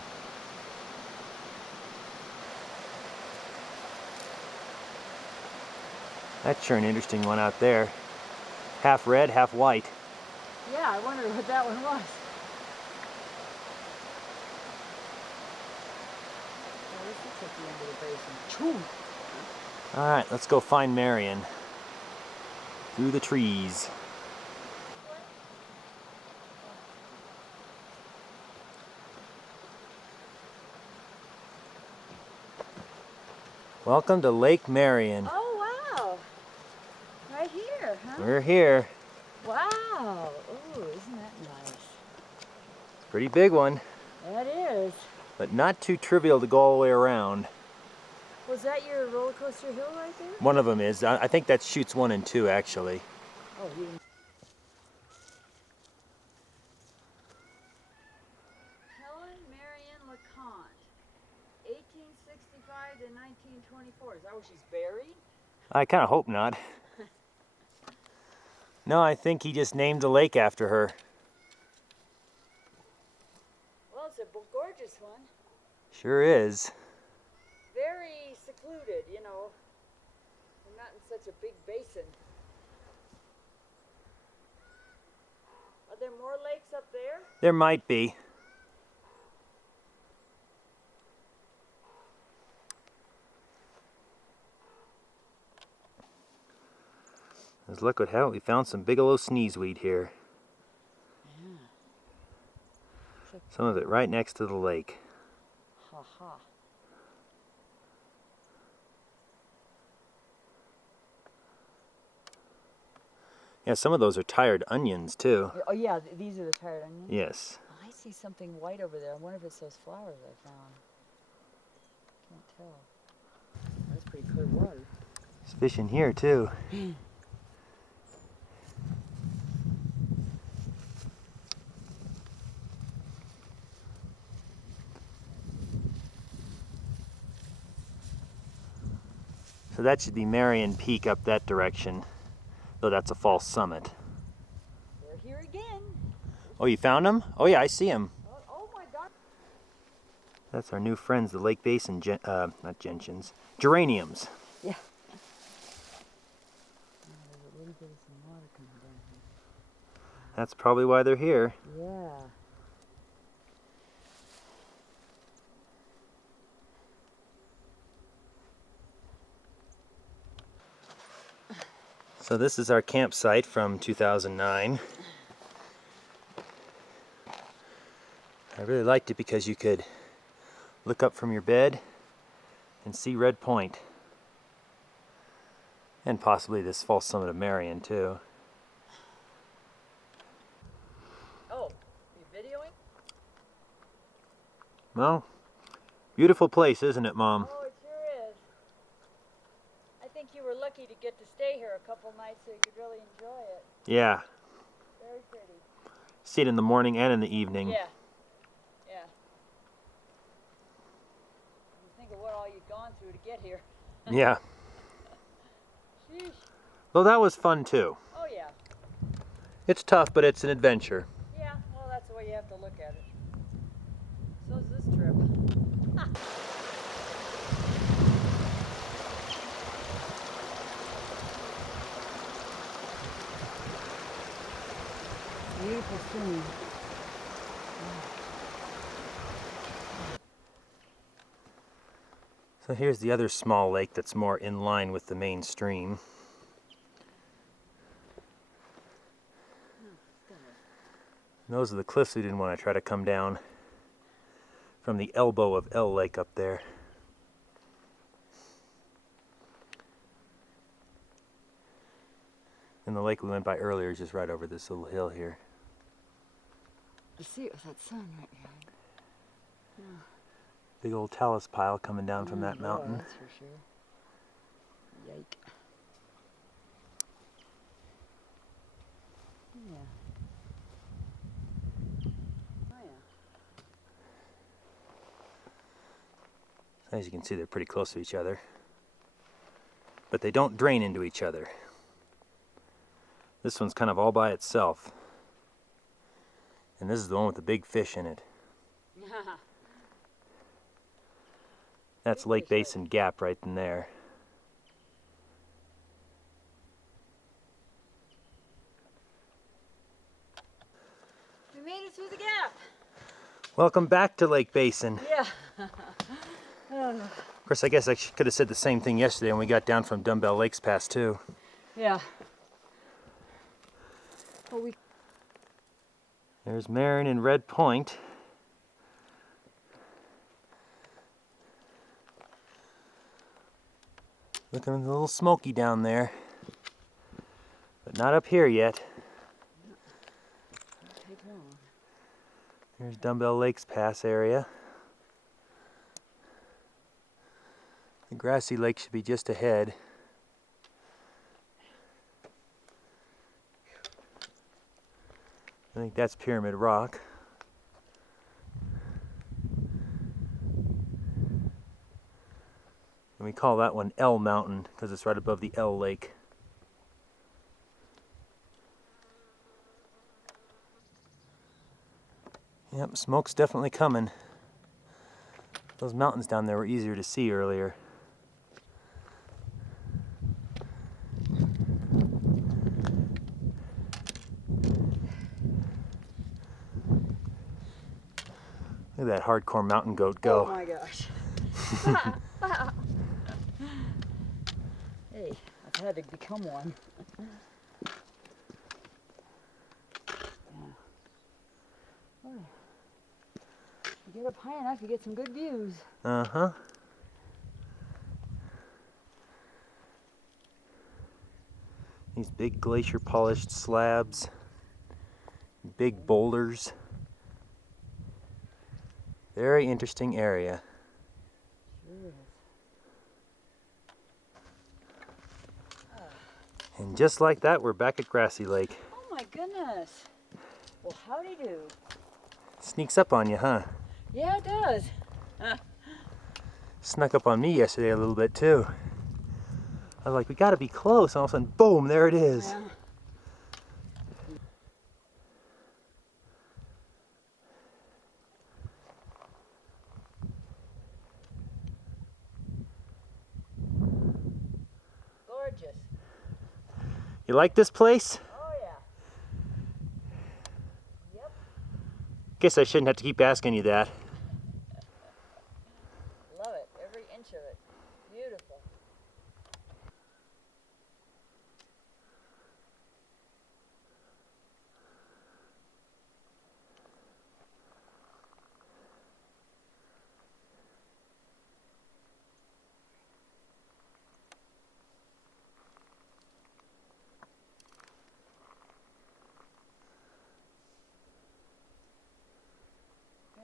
That's sure an interesting one out there. Half red, half white. Yeah, I wondered what that one was. Well, this looks like the end of the basin. Choo! All right, let's go find Marion. Through the trees. Welcome to Lake Marion. Oh, wow. Right here, huh? We're here. Wow. Ooh, isn't that nice? Pretty big one, That is. but not too trivial to go all the way around. Was that your roller coaster hill right there? One of them is. I think that's chutes 1 and 2, actually. Oh, you didn't. Helen Marion LeConte, 1865 to 1924. Is that where she's buried? I kind of hope not. No, I think he just named the lake after her. Well, it's a gorgeous one. Sure is. Very secluded, you know. We're not in such a big basin. Are there more lakes up there? There might be. Let's look at how we found some Bigelow sneezeweed here. Yeah. Some of it right next to the lake. Ha ha. Yeah, some of those are tired onions too. Oh yeah, these are the tired onions? Yes. Oh, I see something white over there. I wonder if it's those flowers I found. Can't tell. That's pretty clear water. There's fish in here too. So that should be Marion Peak up that direction, though that's a false summit. We're here again. Oh, you found them? Oh yeah, I see them. Oh my God. That's our new friends, the Lake Basin, not gentians, geraniums. Yeah. There's a little bit of some water coming down here. That's probably why they're here. Yeah. So this is our campsite from 2009. I really liked it because you could look up from your bed and see Red Point. And possibly this false summit of Marion too. Oh, you videoing? Well, beautiful place, isn't it, Mom? Oh, it sure is. I think you were lucky to get to stay here a couple nights so you could really enjoy it. Yeah. Very pretty. See it in the morning and in the evening. Yeah. Yeah. You think of what all you've gone through to get here. Yeah. Sheesh. Well, that was fun too. Oh, yeah. It's tough, but it's an adventure. Yeah, well, that's the way you have to look at it. So's this trip. Beautiful scene. So here's the other small lake that's more in line with the main stream. And those are the cliffs we didn't want to try to come down from the elbow of L Lake up there. And the lake we went by earlier is just right over this little hill here. You see it with that sun right behind. Yeah. Big old talus pile coming down from that Yeah, mountain. that's for sure. Yike. Yeah. Oh yeah. As you can see, they're pretty close to each other. But they don't drain into each other. This one's kind of all by itself. And this is the one with the big fish in it. That's Big Lake fish, Basin Gap right in there. We made it through the gap. Welcome back to Lake Basin. Yeah. Of course, I guess I could have said the same thing yesterday when we got down from Dumbbell Lakes Pass too. Yeah. Well, There's Marion and Red Point. Looking a little smoky down there. But not up here yet. Won't take long. There's Dumbbell Lakes Pass area. The Grassy Lake should be just ahead. I think that's Pyramid Rock. And we call that one L Mountain because it's right above the L Lake. Yep, smoke's definitely coming. Those mountains down there were easier to see earlier. Look at that hardcore mountain goat go. Oh my gosh. Hey, I've had to become one. Yeah. Oh. You get up high enough, you get some good views. Uh-huh. These big glacier polished slabs, big boulders. Very interesting area. Sure is. And just like that, we're back at Grassy Lake. Oh my goodness. Well, howdy do. Sneaks up on you, huh? Yeah, it does. Snuck up on me yesterday a little bit too. I was like, we gotta be close. And all of a sudden, boom, there it is. Yeah. Gorgeous. You like this place? Oh yeah. Yep. Guess I shouldn't have to keep asking you that. Love it. Every inch of it. Beautiful.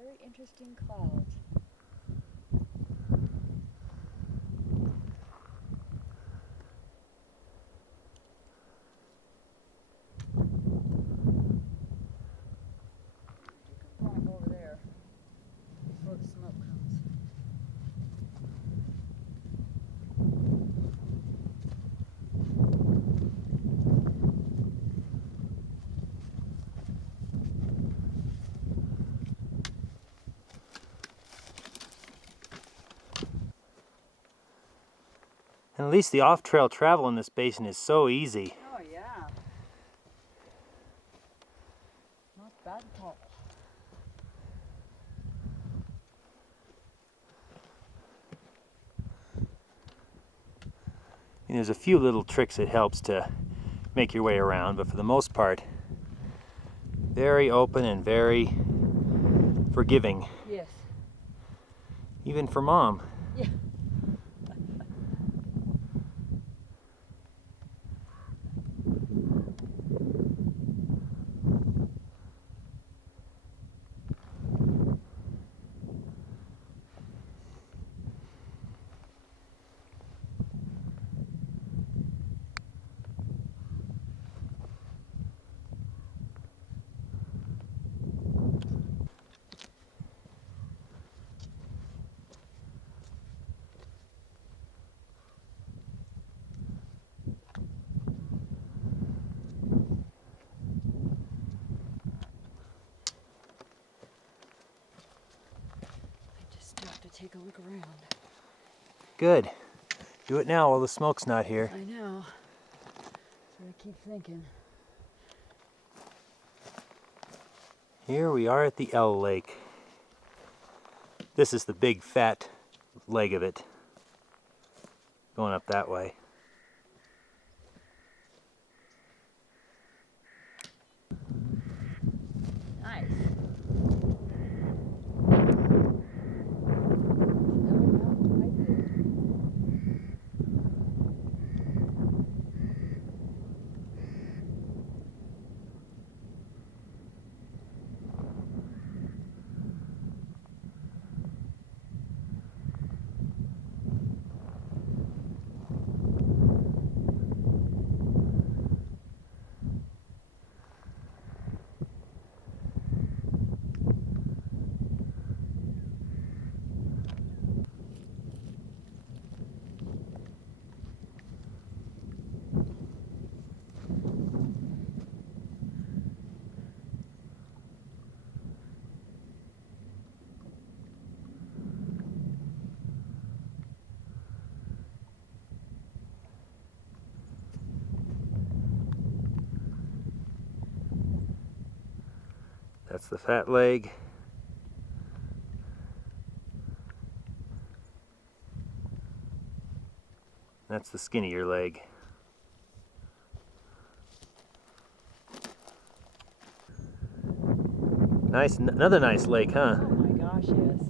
Very interesting clouds. You can climb over there before the smoke comes. And at least the off-trail travel in this basin is so easy. Oh yeah. Not bad at all. And there's a few little tricks it helps to make your way around, but for the most part, very open and very forgiving, Yes. even for Mom. Yeah. take a look around. Good. Do it now while the smoke's not here. I know. So I keep thinking. Here we are at the L Lake. This is the big fat leg of it. Going up that way. Nice. That's the fat leg. That's the skinnier leg. Nice, another nice lake, huh? Oh my gosh, yes.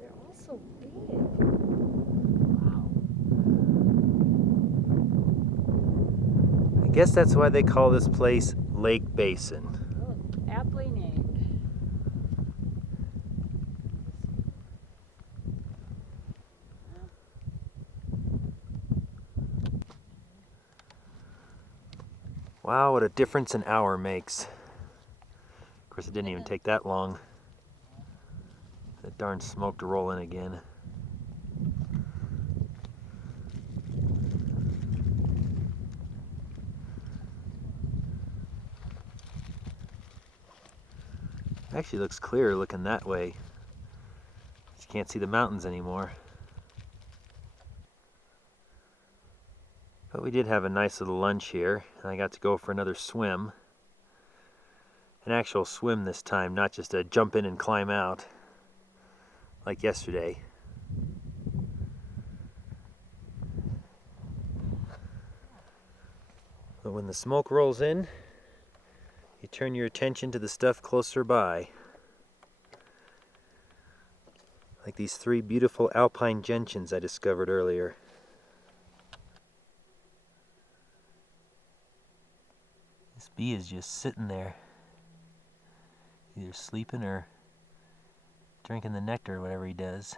They're all so big. Wow. I guess that's why they call this place Lake Basin. Oh, aptly named. Wow, what a difference an hour makes. Of course, it didn't even take that long. That darn smoke to roll in again. Actually looks clearer looking that way. You can't see the mountains anymore. But we did have a nice little lunch here, and I got to go for another swim. An actual swim this time, not just a jump in and climb out like yesterday. But when the smoke rolls in, you turn your attention to the stuff closer by. Like these 3 beautiful Alpine Gentians I discovered earlier. This bee is just sitting there, either sleeping or drinking the nectar or whatever he does.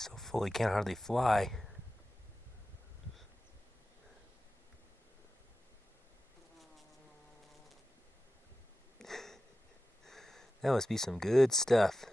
So full he can't hardly fly. That must be some good stuff.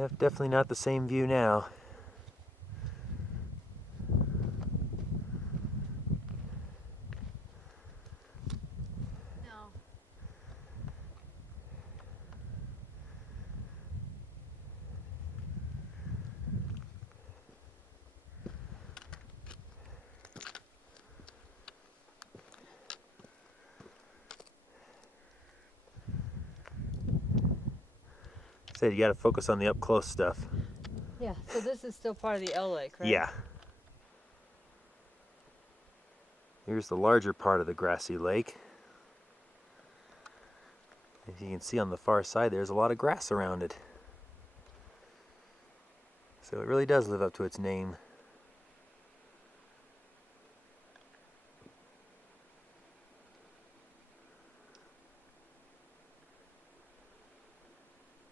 Yeah, definitely not the same view now. No. Said you got to focus on the up close stuff. Yeah, so this is still part of the L Lake, right? Yeah. Here's the larger part of the Grassy Lake. As you can see on the far side, there's a lot of grass around it. So it really does live up to its name.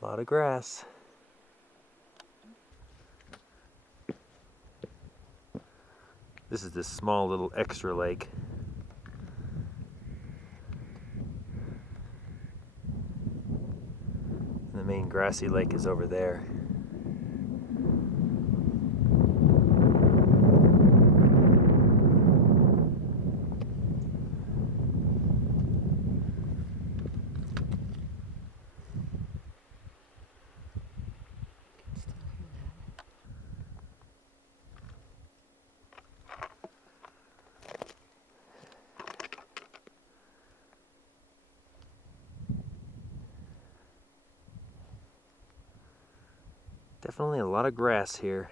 A lot of grass. This is this small little extra lake. And the main Grassy Lake is over there. Definitely a lot of grass here.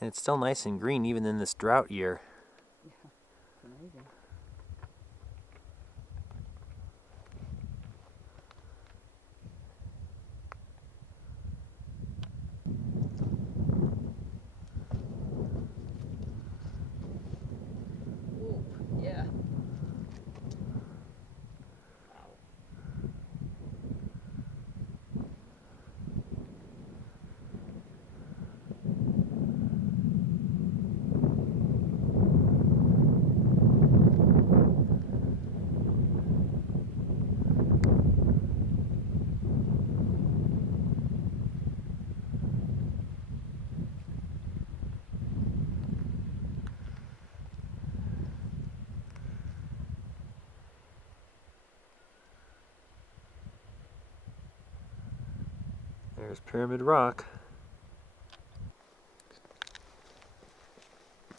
And it's still nice and green even in this drought year. Yeah, it's amazing. Ooh, yeah. There's Pyramid Rock.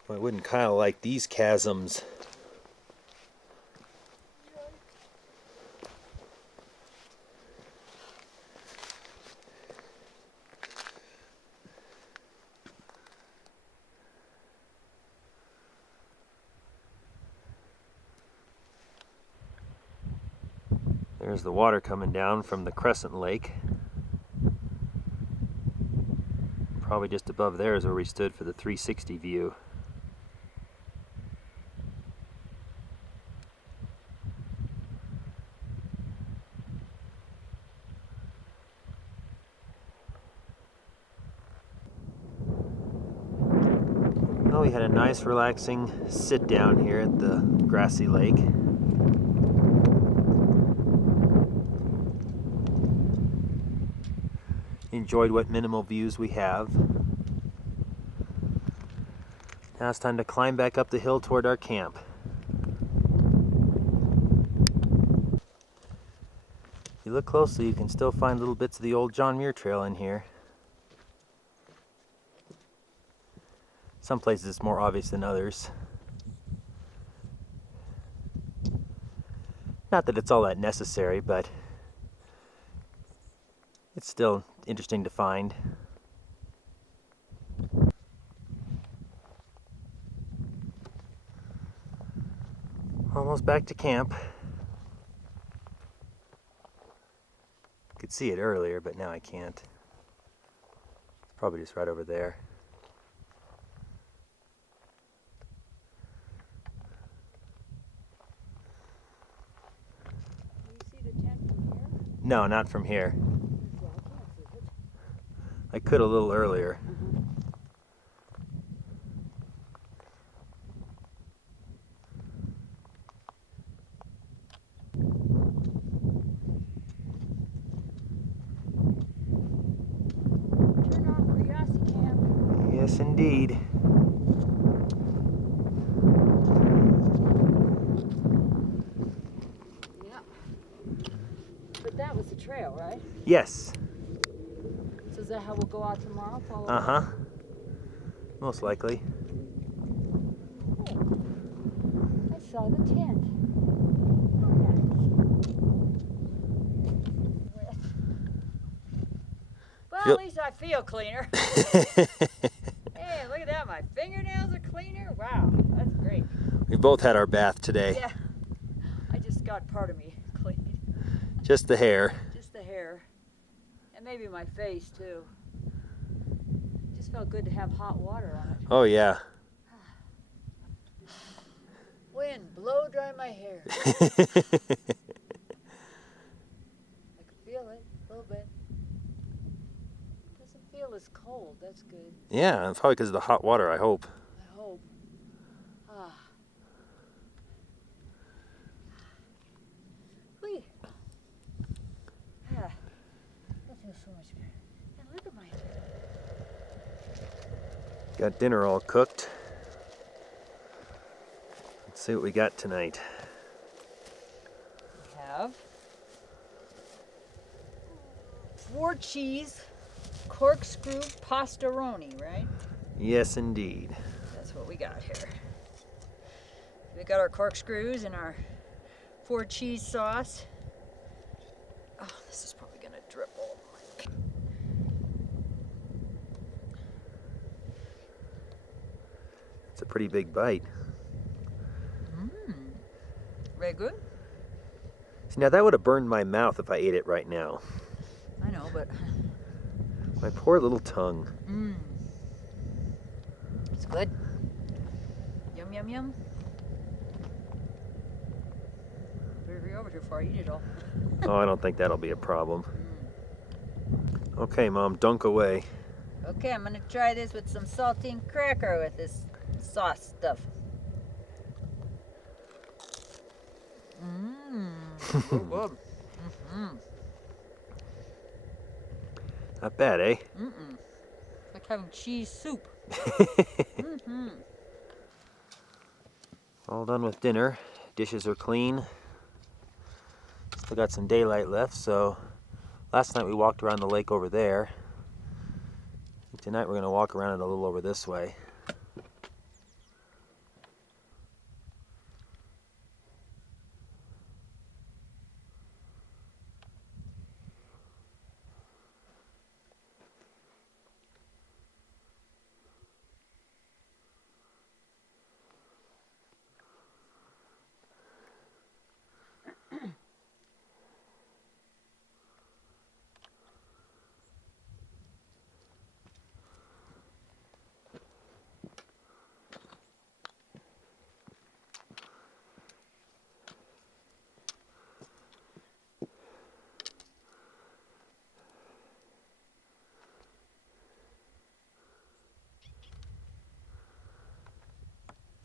Why wouldn't Kyle like these chasms? There's the water coming down from the Crescent Lake. Probably just above there is where we stood for the 360 view. Well, we had a nice relaxing sit down here at the Grassy Lake. Enjoyed what minimal views we have. Now it's time to climb back up the hill toward our camp. If you look closely, you can still find little bits of the old John Muir Trail in here. Some places it's more obvious than others. Not that it's all that necessary, but it's still interesting to find. Almost back to camp. Could see it earlier, but now I can't. It's probably just right over there. Do you see the tent from here? No, not from here. Yeah, I can't see it. I could a little earlier. Yes, indeed. Yeah. But that was the trail, right? Yes. So is that how we'll go out tomorrow? Follow Uh-huh. Most likely. Oh, I saw the tent. Oh, nice. Well, Yep. at least I feel cleaner. Hey, look at that. My fingernails are cleaner. Wow, that's great. We both had our bath today. Yeah. I just got part of me clean. Just the hair. Just the hair. And maybe my face, too. Just felt good to have hot water on it. Oh, yeah. Wind, blow dry my hair. I can feel it a little bit. Doesn't feel as cold. That's good. Yeah, probably because of the hot water, I hope. I hope. Ah. Whee. Ah. That feels so much better. And look at my hair. Got dinner all cooked. Let's see what we got tonight. We have 4 cheese corkscrew pastaroni, right? Yes, indeed. That's what we got here. We got our corkscrews and our 4 cheese sauce. Oh, this is probably gonna drip all over my. It's a pretty big bite. Very good. See, now that would have burned my mouth if I ate it right now. I know, but My poor little tongue. it's good. Yum, yum, yum. Better be over too far. Eat it all. Oh, I don't think that'll be a problem. Okay, Mom, dunk away. Okay, I'm gonna try this with some saltine cracker with this sauce stuff. Good. Not bad, eh? Like having cheese soup. All done with dinner. Dishes are clean. Still got some daylight left, so last night we walked around the lake over there. Tonight we're going to walk around it a little over this way.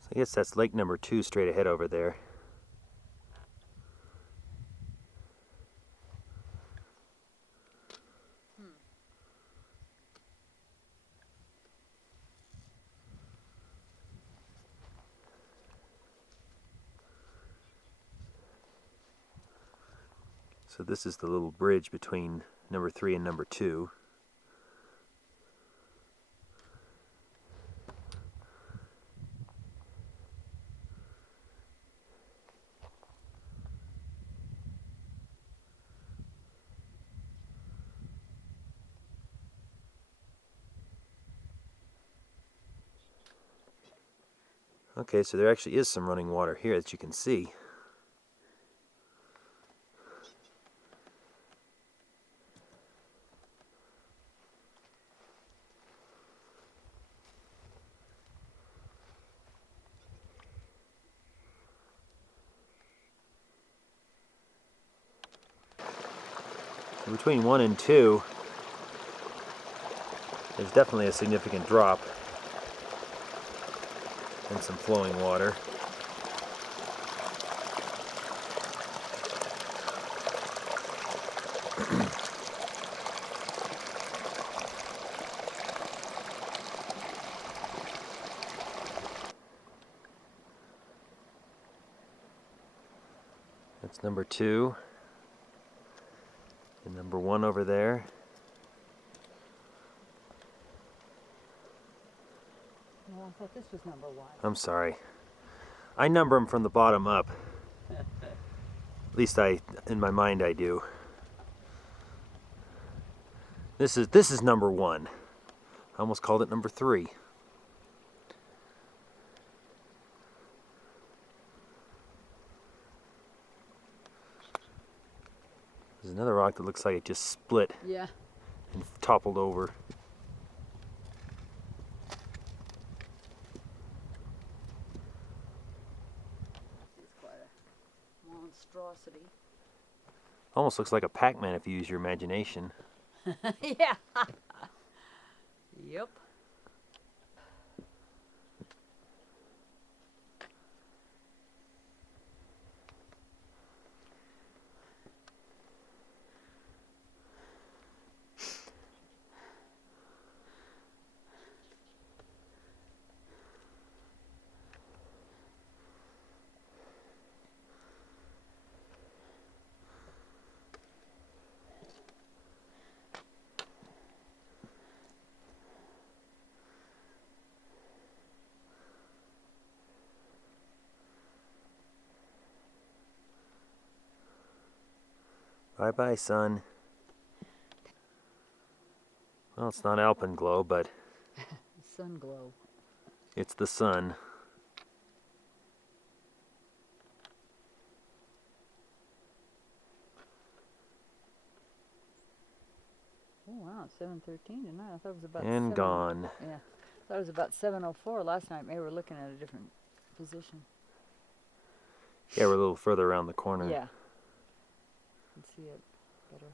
So I guess that's lake number 2 straight ahead over there. So this is the little bridge between number 3 and number 2. Okay, so there actually is some running water here that you can see. So between 1 and 2, there's definitely a significant drop and some flowing water. number 2. And number 1 over there. Well, I thought this was number 1. I'm sorry. I number them from the bottom up. At least in my mind I do. This is number 1. I almost called it number 3. There's another rock that looks like it just split. Yeah. And toppled over. It's quite a monstrosity. Almost looks like a Pac-Man if you use your imagination. Yeah. Yep. Bye-bye, sun. Well, it's not alpenglow, but Sun glow. it's the sun. Oh wow, it's 7:13 tonight. I thought it was about And 7. gone. Yeah, I thought it was about 7:04 last night. Maybe we're looking at a different position. Yeah, we're a little further around the corner. Yeah. You can see it better.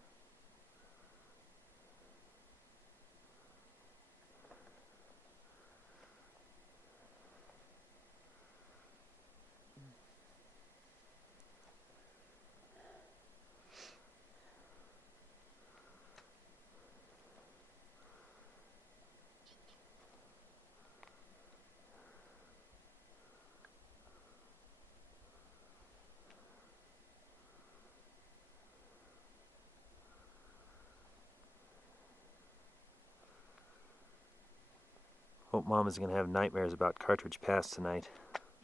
Hope Mom is going to have nightmares about Cartridge Pass tonight.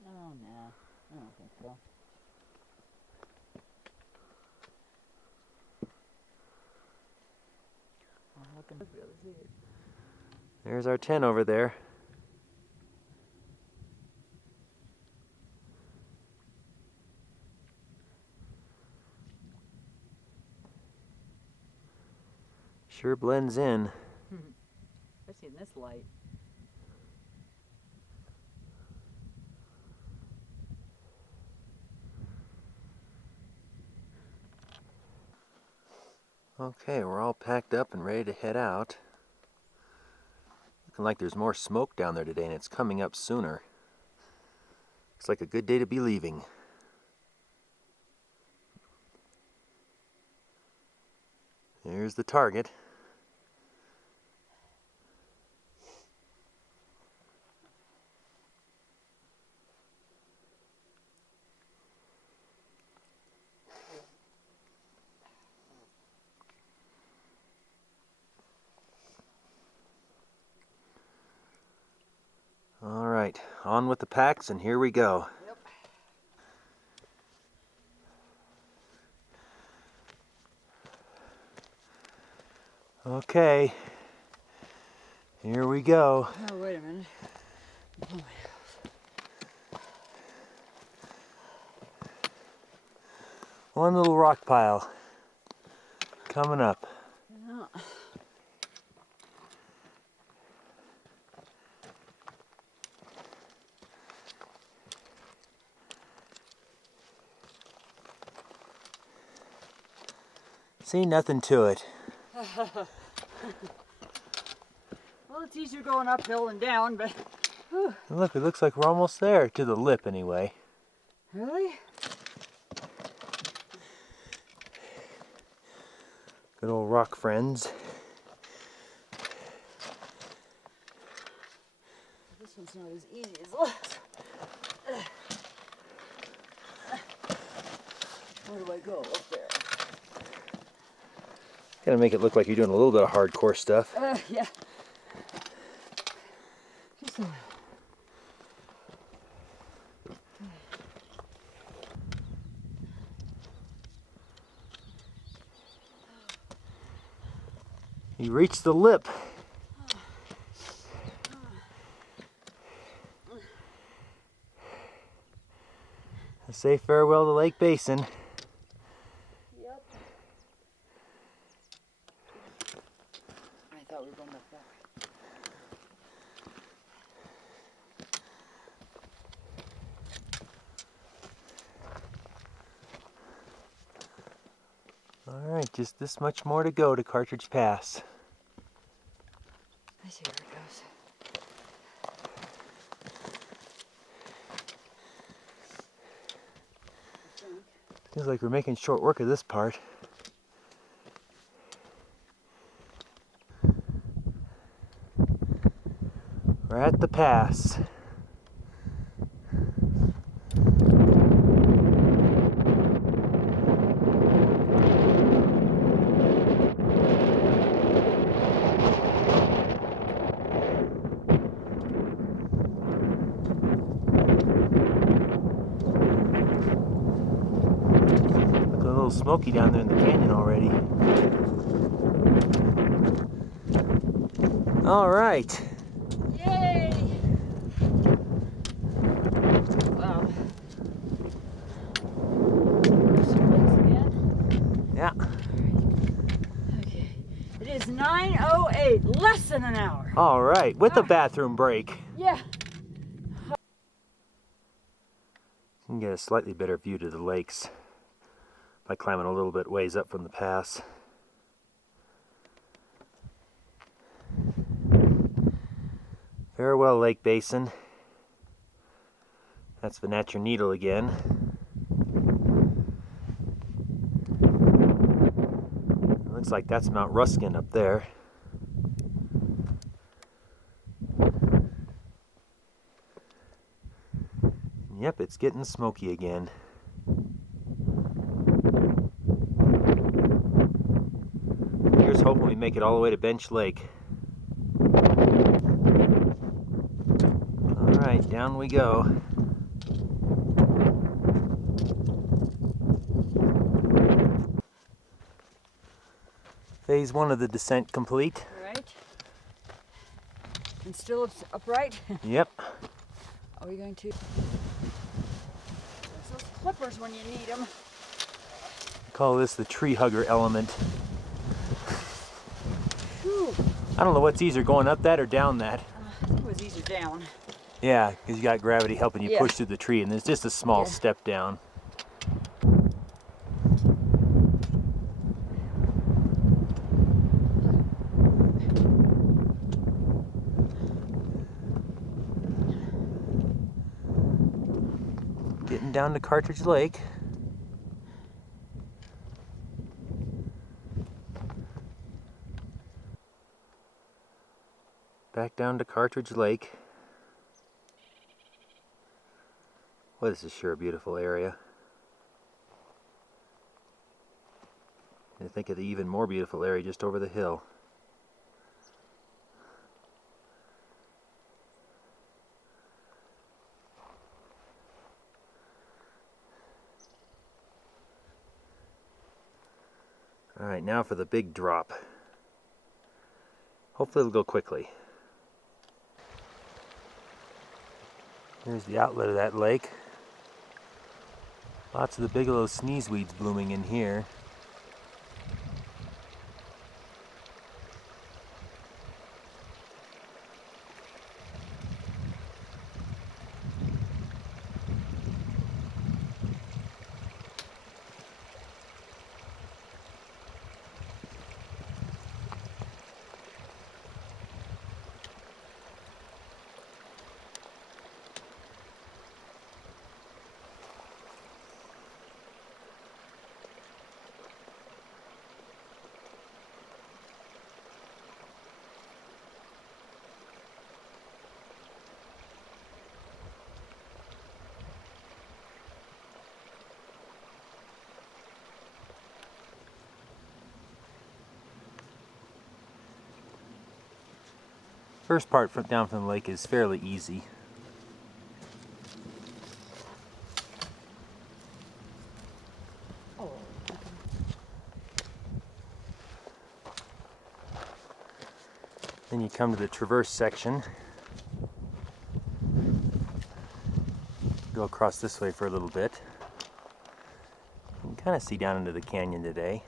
Oh no, I don't think so. I'm looking to be able to see it. There's our 10 over there. Sure blends in. Especially in this light. Okay, we're all packed up and ready to head out. Looking like there's more smoke down there today and it's coming up sooner. Looks like a good day to be leaving. There's the target. All right, on with the packs and here we go. Yep. Okay, here we go. Oh, wait a minute. Oh my gosh. One little rock pile coming up. Yeah. See, nothing to it. Well, it's easier going uphill than down, but... Whew. Look, it looks like we're almost there, to the lip anyway. Really? Good old rock friends. This one's not as easy as the last. Where do I go? Up there. Gotta make it look like you're doing a little bit of hardcore stuff. Yeah. Just a... You reached the lip. Say farewell to Lake Basin. Yep. I thought we were going back that way. Alright, just this much more to go to Cartridge Pass. I see where it goes. Feels like we're making short work of this part. We're at the pass. Smokey down there in the canyon already. All right. Yay! Wow. Some lakes again? Yeah. Okay. It is 9:08, less than an hour. All right, with a bathroom break. Yeah. You can get a slightly better view to the lakes by climbing a little bit ways up from the pass. Farewell, Lake Basin. That's the Natural Needle again. Looks like that's Mount Ruskin up there. Yep, it's getting smoky again. Here's hoping we make it all the way to Bench Lake. Alright, down we go. Phase 1 of the descent complete. Alright. And still upright? Yep. Are we going to... There's those clippers when you need them. Call this the tree hugger element. Whew. I don't know what's easier, going up that or down that. I think it was easier down. Yeah, because you got gravity helping you Yeah. push through the tree, and there's just a small Yeah. step down. Getting down to Cartridge Lake. Back down to Cartridge Lake. Well, this is sure a beautiful area. I think of the even more beautiful area just over the hill. Alright, now for the big drop. Hopefully it'll go quickly. Here's the outlet of that lake. Lots of the Bigelow sneezeweeds blooming in here. First part down from the lake is fairly easy. Then you come to the traverse section. Go across this way for a little bit. You can kind of see down into the canyon today.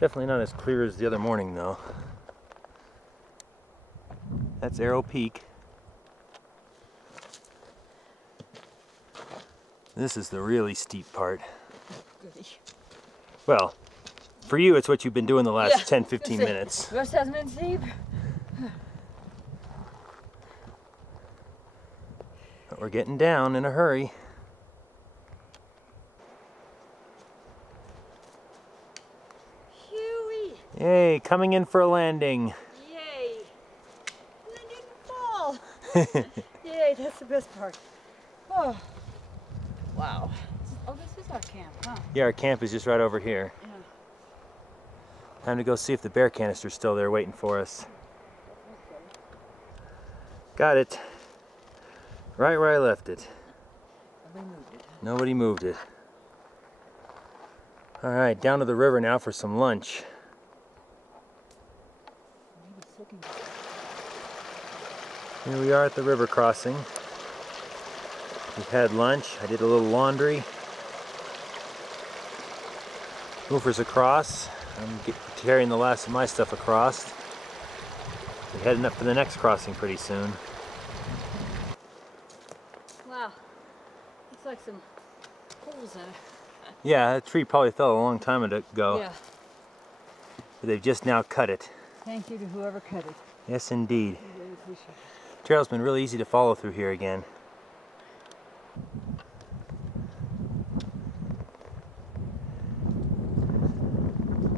Definitely not as clear as the other morning though. That's Arrow Peak. This is the really steep part. Goody. Well, for you it's what you've been doing the last 10-15 minutes. The rest hasn't been steep. But we're getting down in a hurry. Huey! Yay, coming in for a landing. Yay! And I didn't fall. Yay, that's the best part. Oh. Wow. Oh, this is our camp, huh? Yeah, our camp is just right over here. Yeah. Time to go see if the bear canister's still there waiting for us. Got it. Right where I left it. Nobody moved it. Nobody moved it. Alright, down to the river now for some lunch. Here we are at the river crossing. We've had lunch. I did a little laundry. Movers across. I'm carrying the last of my stuff across. We're heading up to the next crossing pretty soon. Wow. Looks like some holes in it. Yeah, that tree probably fell a long time ago. Yeah. But they've just now cut it. Thank you to whoever cut it. Yes, indeed. I really appreciate it. Trail's been really easy to follow through here again.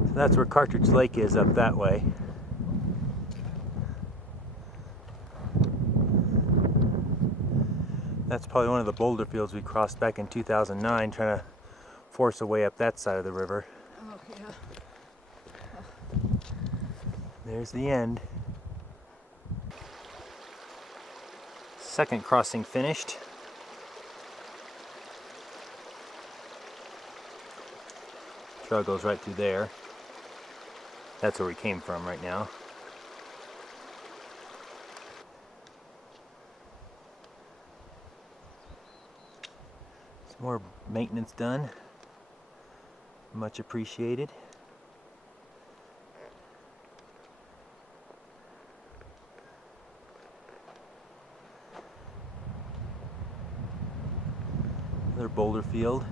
So that's where Cartridge Lake is, up that way. That's probably one of the boulder fields we crossed back in 2009, trying to force a way up that side of the river. Oh, yeah. There's the end. Second crossing finished. Trail goes right through there. That's where we came from right now. Some more maintenance done. Much appreciated. Another boulder field.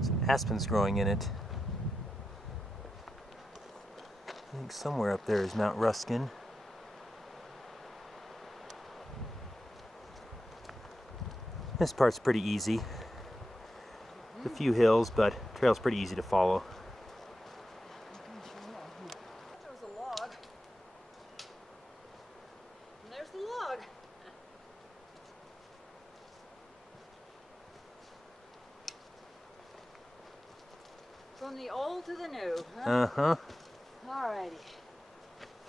Some aspens growing in it. I think somewhere up there is Mount Ruskin. This part's pretty easy. A few hills, but trail's pretty easy to follow. There's a log. And there's the log. From the old to the new, huh? Uh-huh. Alrighty.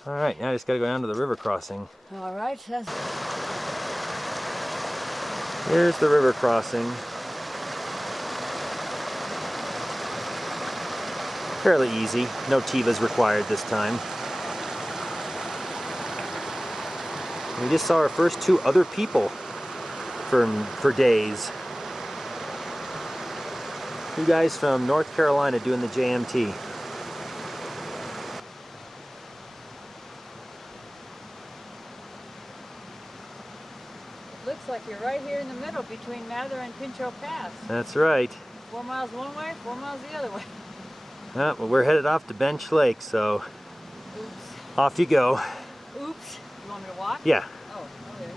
Alright, now I just gotta go down to the river crossing. Alright, Here's the river crossing. Fairly easy. No Tivas required this time. We just saw our first two other people for days. Two guys from North Carolina doing the JMT. looks like you're right here in the middle between Mather and Pinchot Pass. That's right. 4 miles one way, 4 miles the other way. Well, we're headed off to Bench Lake, so Oops. off you go. Oops. You want me to walk? Yeah. Oh, okay.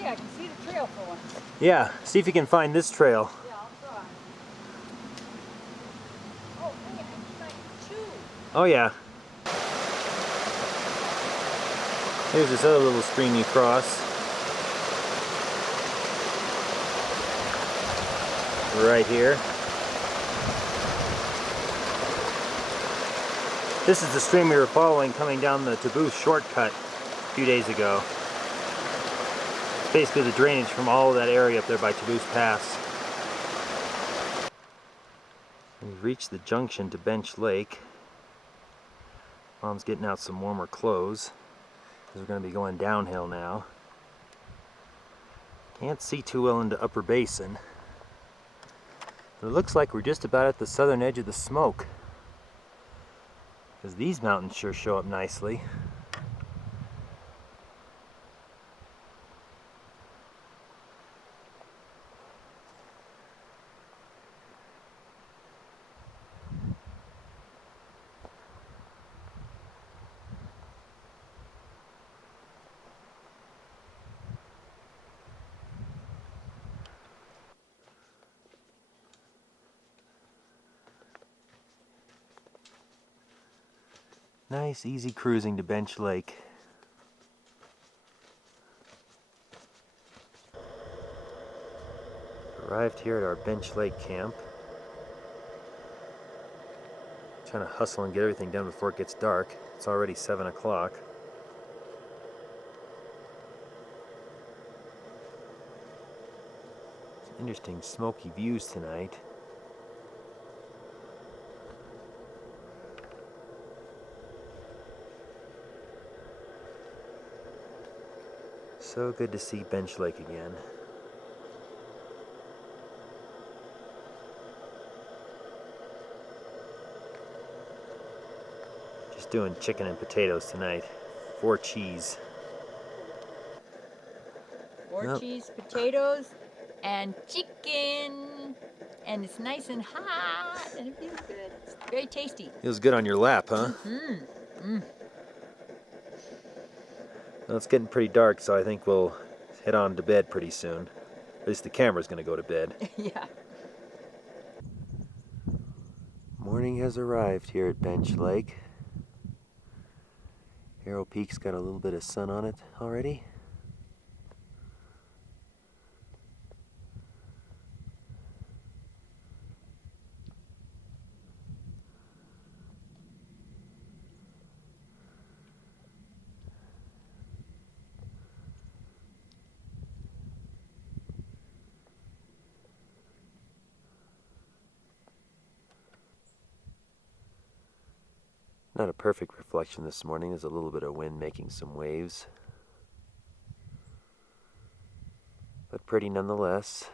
Yeah, I can see the trail for once. Yeah, see if you can find this trail. Yeah, I'll try. Oh, hey, I need my shoe. Oh yeah. Here's this other little stream you cross. Right here. This is the stream we were following coming down the Taboose shortcut a few days ago. It's basically the drainage from all of that area up there by Taboose Pass. We've reached the junction to Bench Lake. Mom's getting out some warmer clothes because we're going to be going downhill now. Can't see too well into Upper Basin. But it looks like we're just about at the southern edge of the smoke, because these mountains sure show up nicely. Nice, easy cruising to Bench Lake. Arrived here at our Bench Lake camp. Trying to hustle and get everything done before it gets dark. It's already 7 o'clock. Interesting smoky views tonight. So good to see Bench Lake again. Just doing chicken and potatoes tonight. 4 cheese. 4 cheese, potatoes, and chicken. And it's nice and hot, and it feels good. It's very tasty. Feels good on your lap, huh? Well, it's getting pretty dark, so I think we'll head on to bed pretty soon. At least the camera's going to go to bed. Yeah. Morning has arrived here at Bench Lake. Arrow Peak's got a little bit of sun on it already. Not a perfect reflection this morning. There's a little bit of wind making some waves. But pretty nonetheless.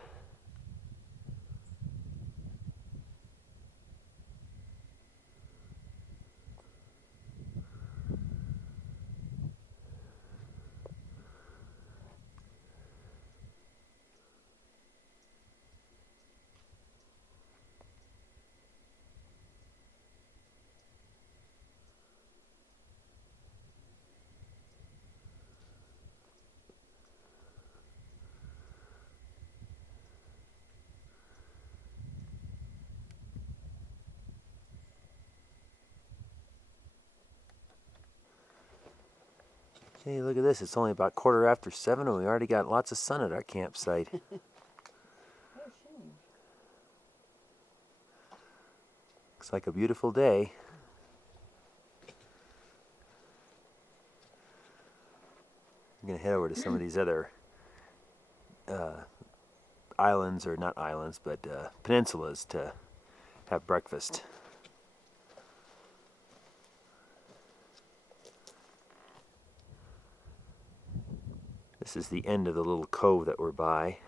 Hey, look at this. It's only about 7:15 and we already got lots of sun at our campsite. Looks like a beautiful day. I'm going to head over to some of these other islands, or not islands, but peninsulas to have breakfast. This is the end of the little cove that we're by.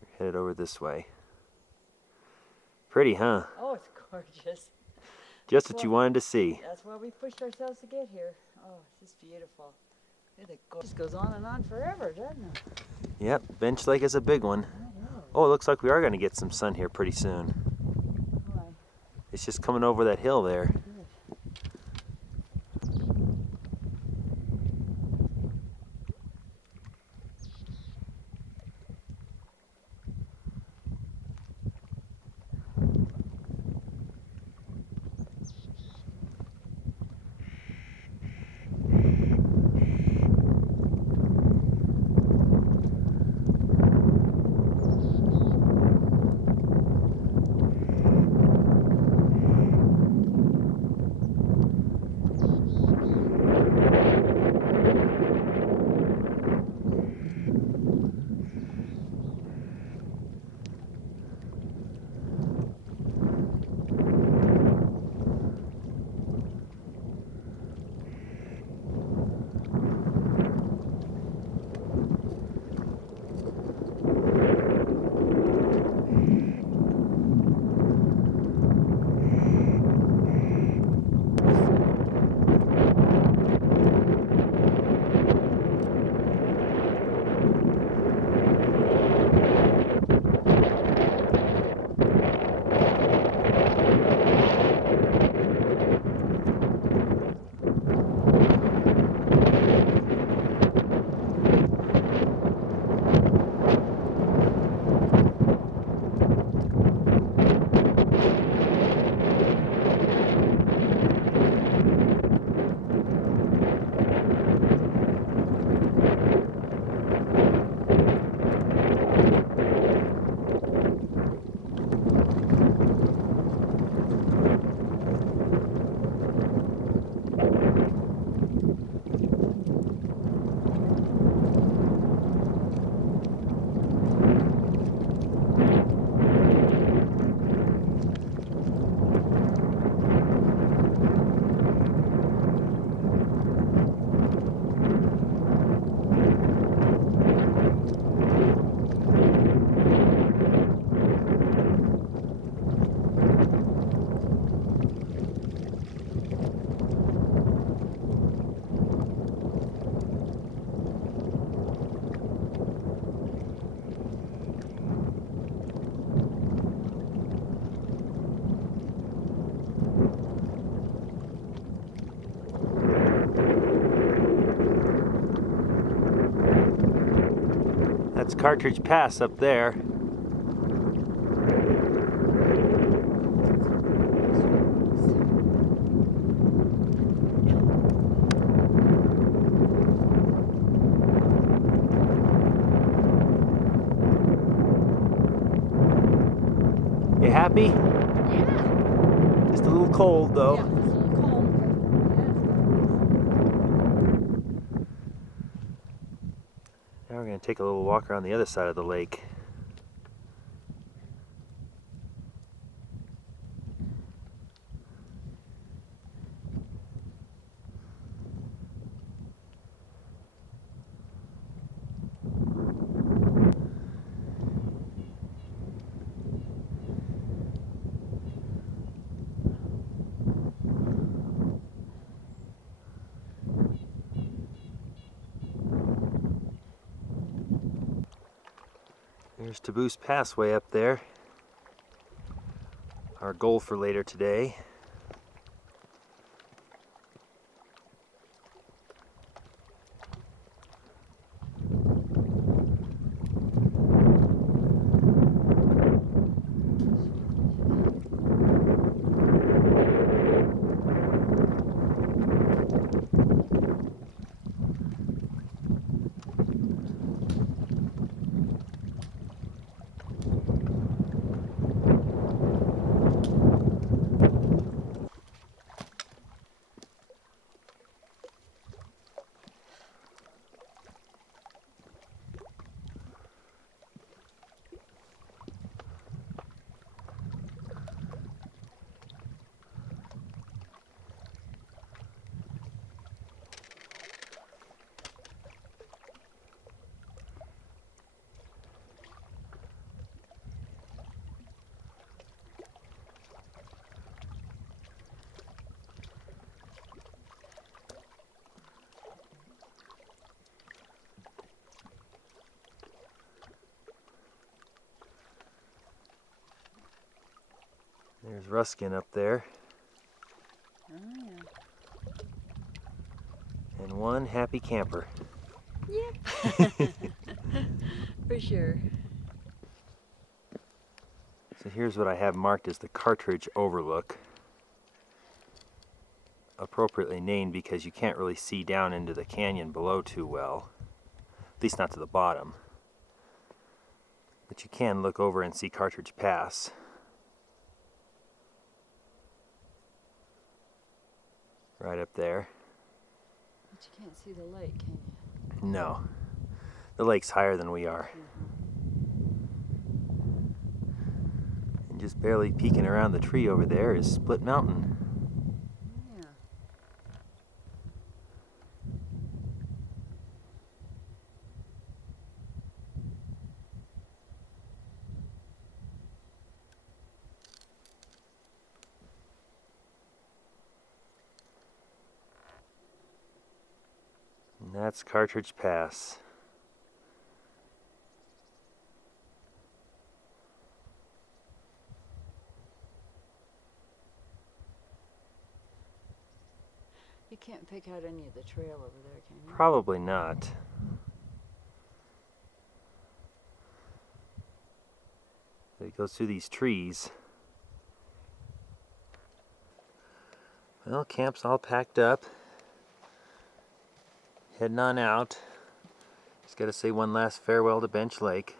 We're headed over this way. Pretty, huh? Oh, it's gorgeous. Just what you wanted to see. That's why we pushed ourselves to get here. Oh, this is beautiful. It just goes on and on forever, doesn't it? Yep, Bench Lake is a big one. Oh, it looks like we are going to get some sun here pretty soon. Why? It's just coming over that hill there. That's Cartridge Pass up there. You happy? Yeah. Just a little cold though. Yeah, it's a little cold. Now we're going to take a little walk around the other side of the lake. There's Taboose Pass way up there. Our goal for later today. There's Ruskin up there. Oh, yeah. And one happy camper. Yep. For sure. So here's what I have marked as the Cartridge Overlook. Appropriately named because you can't really see down into the canyon below too well. At least not to the bottom. But you can look over and see Cartridge Pass. Right up there. But you can't see the lake, can you? No. The lake's higher than we are. And just barely peeking around the tree over there is Split Mountain. Yeah. And that's Cartridge Pass. You can't pick out any of the trail over there, can you? Probably not. It goes through these trees. Well, camp's all packed up. Heading on out. Just gotta say one last farewell to Bench Lake.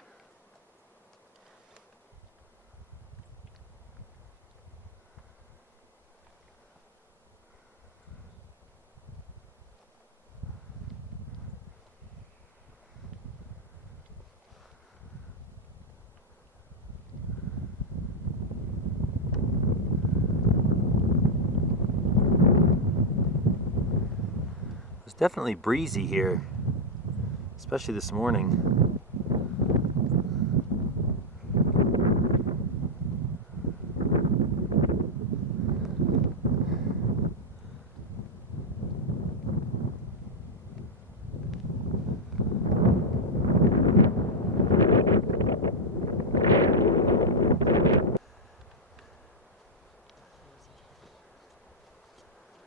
It's definitely breezy here, especially this morning.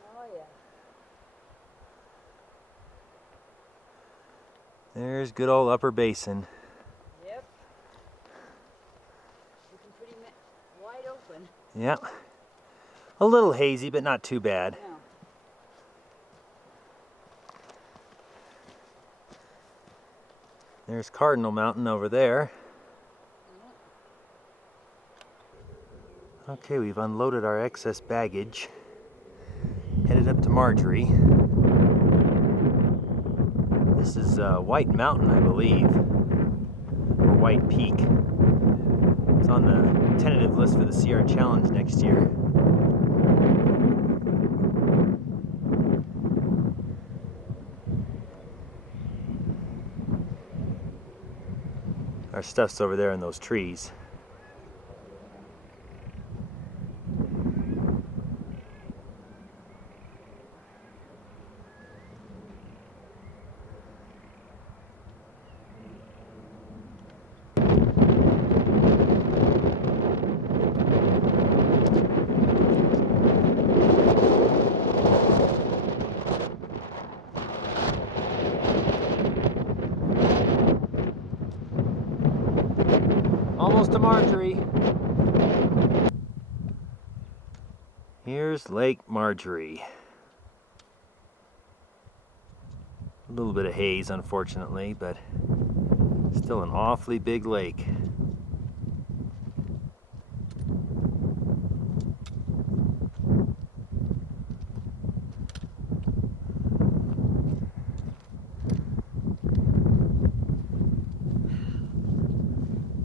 Oh, yeah. There's good old Upper Basin. wide open. Yeah. A little hazy, but not too bad. No. There's Cardinal Mountain over there. Okay, we've unloaded our excess baggage. Headed up to Marjorie. This is White Mountain, I believe. Or White Peak. It's on the tentative list for the Sierra Challenge next year. Our stuff's over there in those trees. Almost to Marjorie. Here's Lake Marjorie. A little bit of haze, unfortunately, but still an awfully big lake.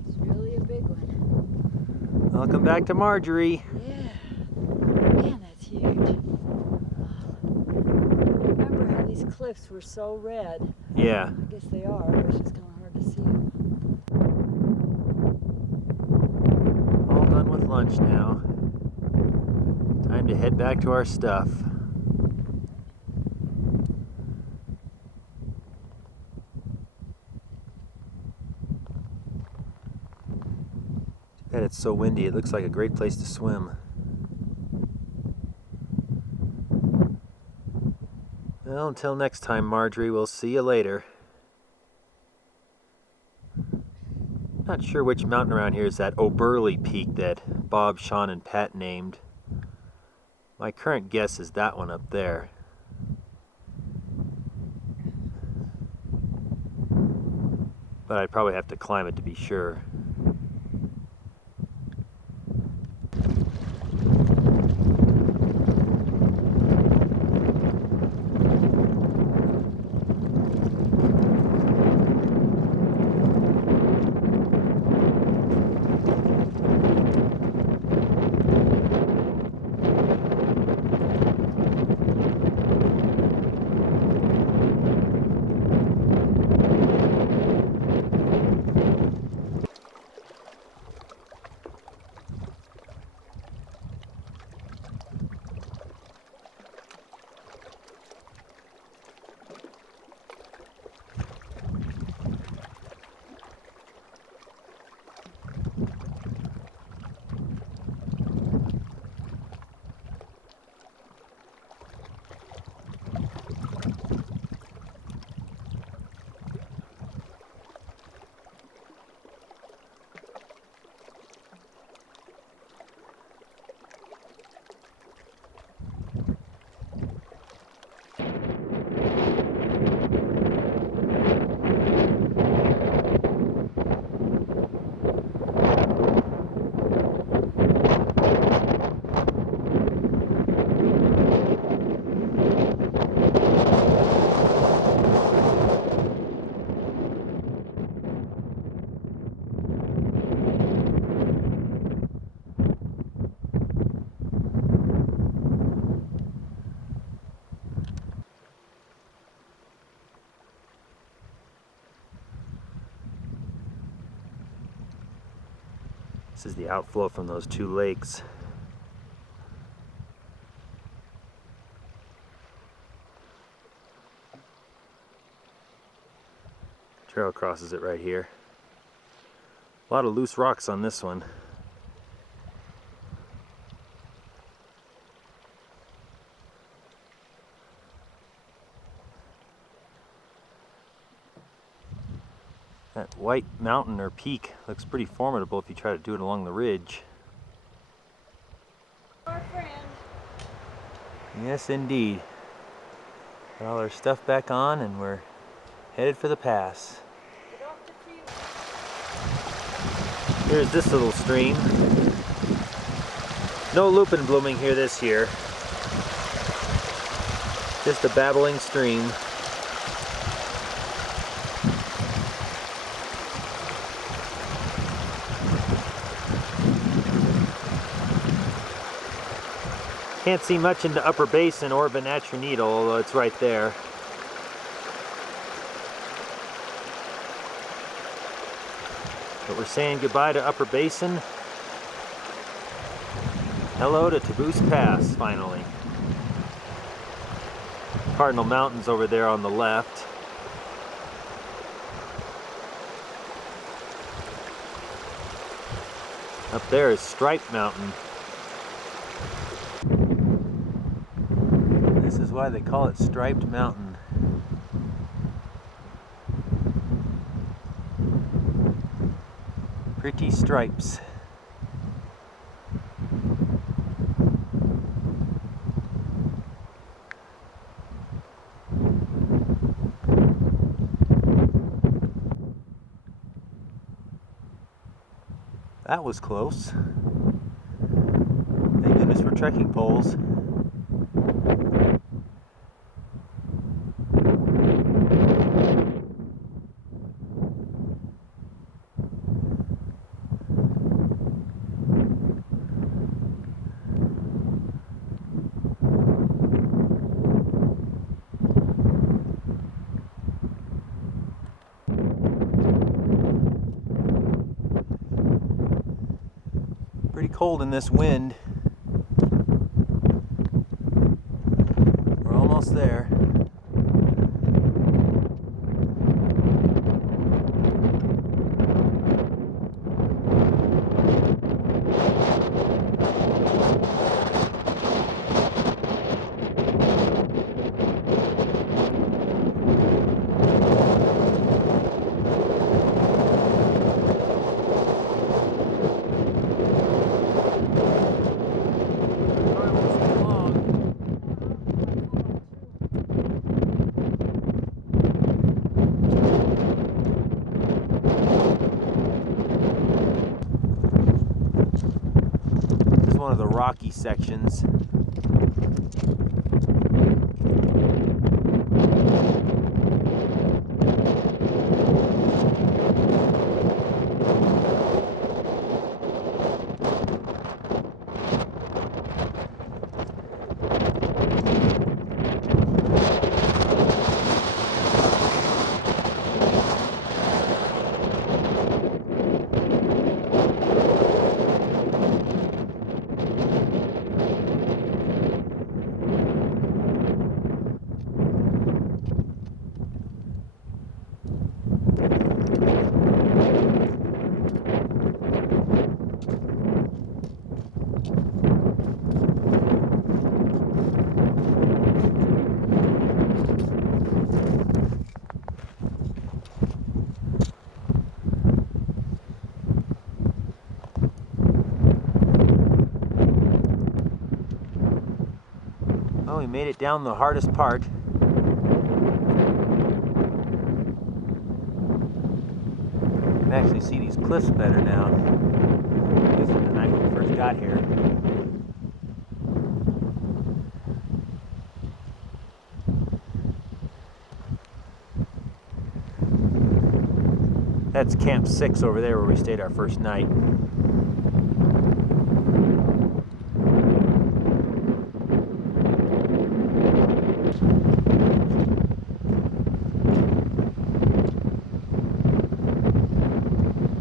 It's really a big one. Welcome back to Marjorie. Yeah. Man, that's huge. Remember how these cliffs were so red? Yeah. I guess they are, but it's just kind of hard to see them. All done with lunch now. Time to head back to our stuff. And it's so windy, it looks like a great place to swim. Well, until next time, Marjorie, we'll see you later. Not sure which mountain around here is that Oberly Peak that Bob, Sean, and Pat named. My current guess is that one up there. But I'd probably have to climb it to be sure. This is the outflow from those two lakes. Trail crosses it right here. A lot of loose rocks on this one. That white mountain or peak looks pretty formidable if you try to do it along the ridge. Yes, indeed. Got all our stuff back on and we're headed for the pass. Here's this little stream. No lupin blooming here this year. Just a babbling stream. Can't see much into Upper Basin or Venatra Needle, although it's right there. But we're saying goodbye to Upper Basin. Hello to Taboose Pass, finally. Cardinal Mountains over there on the left. Up there is Stripe Mountain. This is why they call it Striped Mountain. Pretty stripes. That was close. Thank goodness for trekking poles. Pretty cold in this wind. We're almost there. One of the rocky sections. Well, we made it down the hardest part. You can actually see these cliffs better now. This was the night when we first got here. That's Camp 6 over there where we stayed our first night.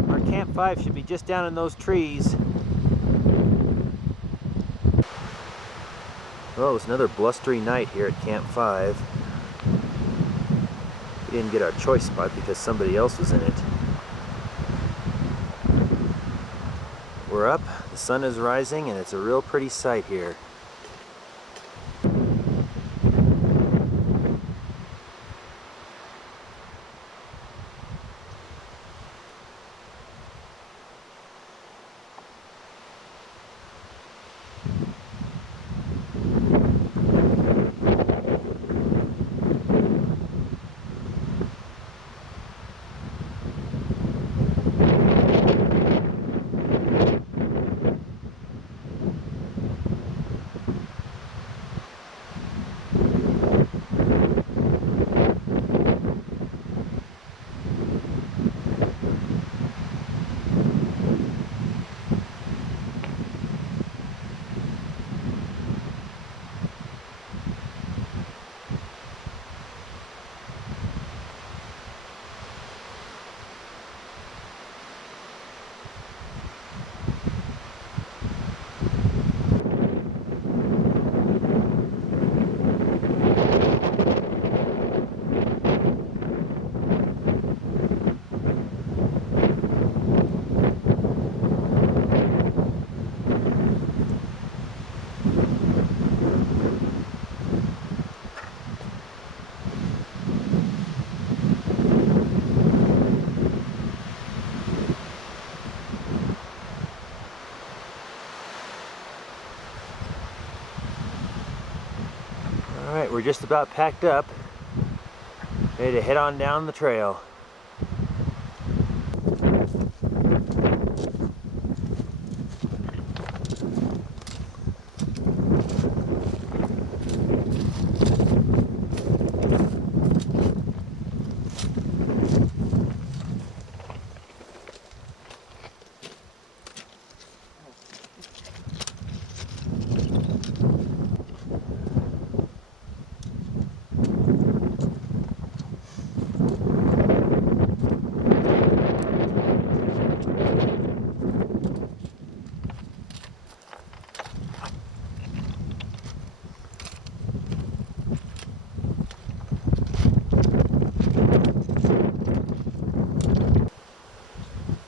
Our Camp 5 should be just down in those trees. Oh, it's another blustery night here at Camp 5. We didn't get our choice spot because somebody else was in it. We're up, the sun is rising, and it's a real pretty sight here. Alright, we're just about packed up, ready to head on down the trail.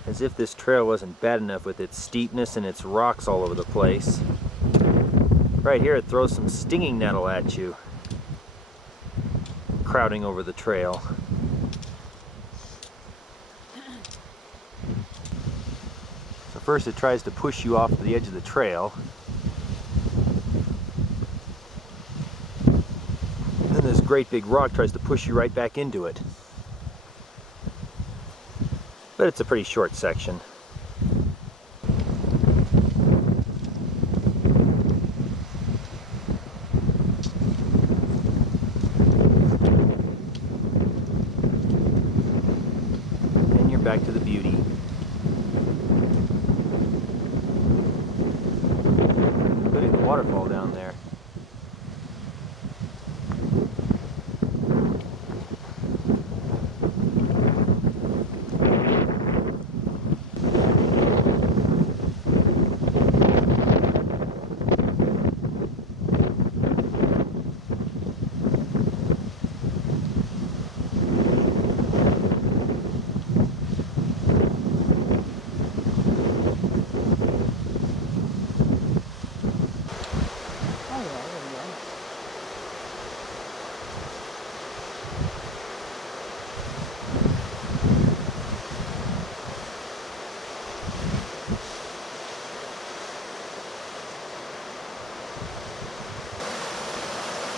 As if this trail wasn't bad enough with its steepness and its rocks all over the place. Right here it throws some stinging nettle at you, crowding over the trail. So first it tries to push you off to the edge of the trail. Then this great big rock tries to push you right back into it. But it's a pretty short section. And you're back to the beauty. Look at the waterfall down there.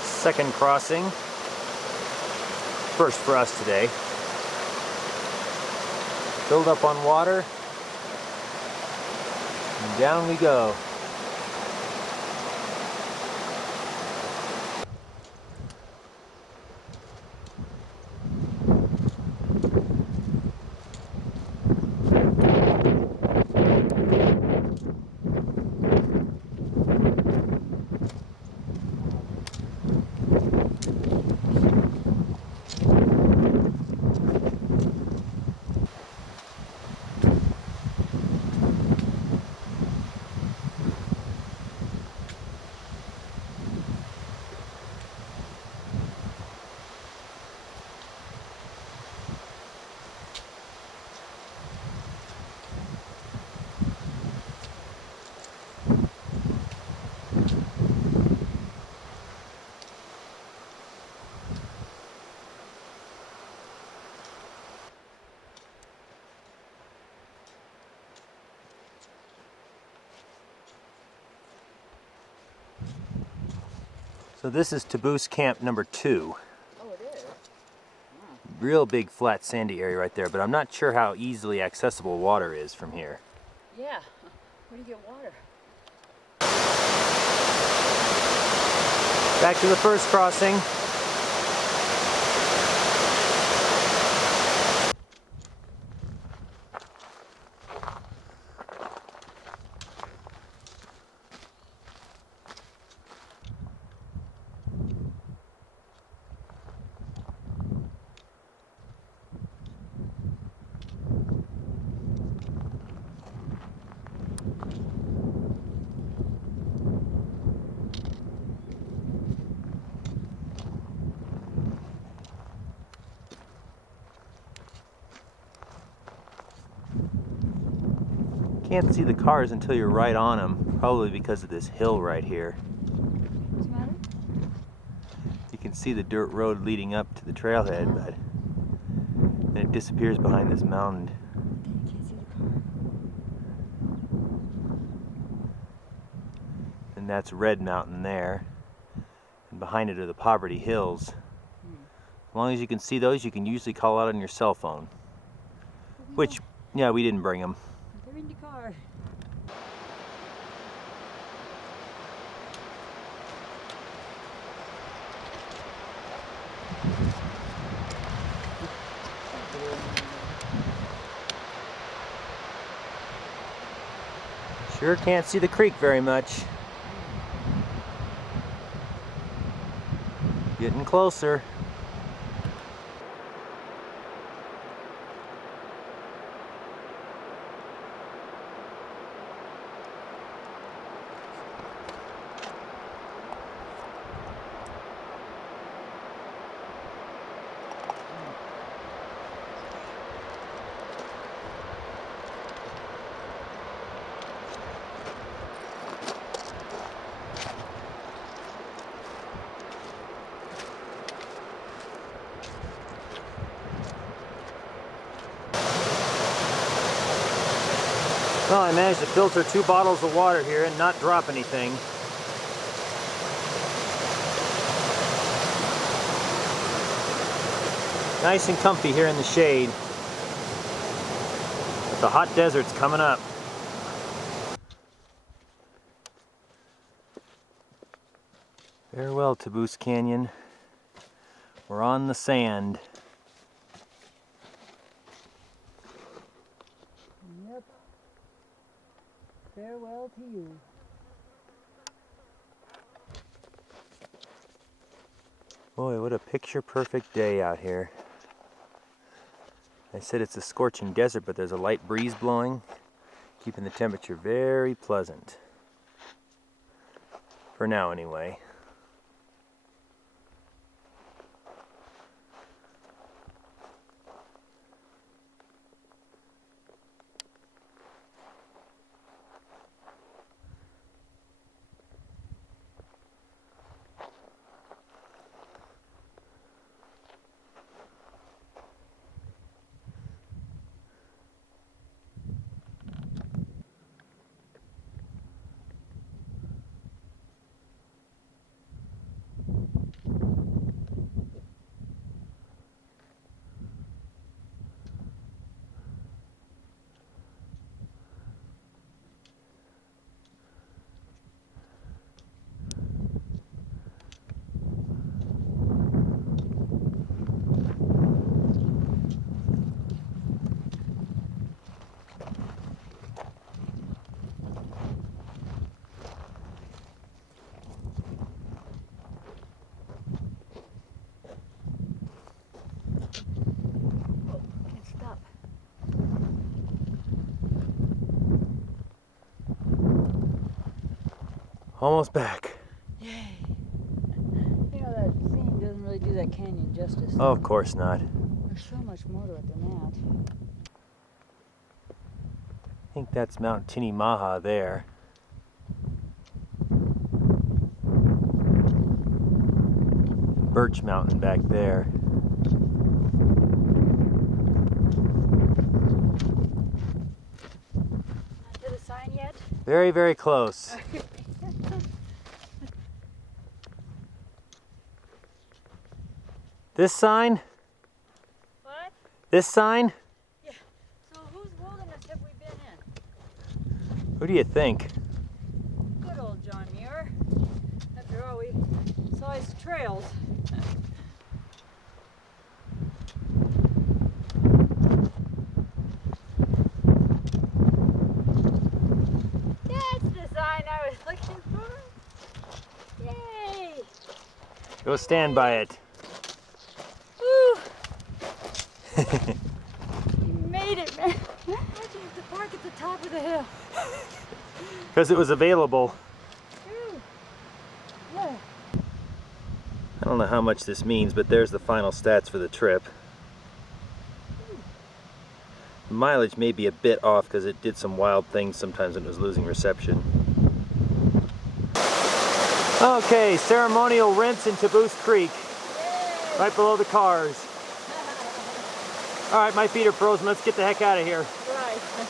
Second crossing, first for us today. Filled up on water, and down we go. So this is Taboose Camp number 2. Oh, it is? Real big flat sandy area right there, but I'm not sure how easily accessible water is from here. Yeah. Where do you get water? Back to the first crossing. Can't see the cars until you're right on them, probably because of this hill right here. What's the matter? You can see the dirt road leading up to the trailhead, but then it disappears behind this mountain. Then you can't see the car. And that's Red Mountain there. And behind it are the Poverty Hills. As long as you can see those, you can usually call out on your cell phone. Which, yeah, we didn't bring them. They're in the car. Sure can't see the creek very much. Getting closer. Well, I managed to filter 2 bottles of water here and not drop anything. Nice and comfy here in the shade. But the hot desert's coming up. Farewell, Taboose Canyon. We're on the sand. Yep. Farewell to you. Boy, what a picture-perfect day out here. I said it's a scorching desert, but there's a light breeze blowing, keeping the temperature very pleasant. For now, anyway. Almost back. Yay. You know, that scene doesn't really do that canyon justice. Oh, of course not. There's so much more to it than that. I think that's Mount Tinimaha there. Birch Mountain back there. Not to the sign yet? Very, very close. This sign? What? This sign? Yeah. So whose wilderness have we been in? Who do you think? Good old John Muir. After all, we saw his trails. That's the sign I was looking for. Yay! Go stand by it. Woo! You made it, man. How'd you have to park at the top of the hill? Because it was available. Ooh. Yeah. I don't know how much this means, but there's the final stats for the trip. The mileage may be a bit off because it did some wild things sometimes when it was losing reception. Okay, ceremonial rinse in Taboose Creek. Yay. Right below the cars. Alright, my feet are frozen. Let's get the heck out of here. Right.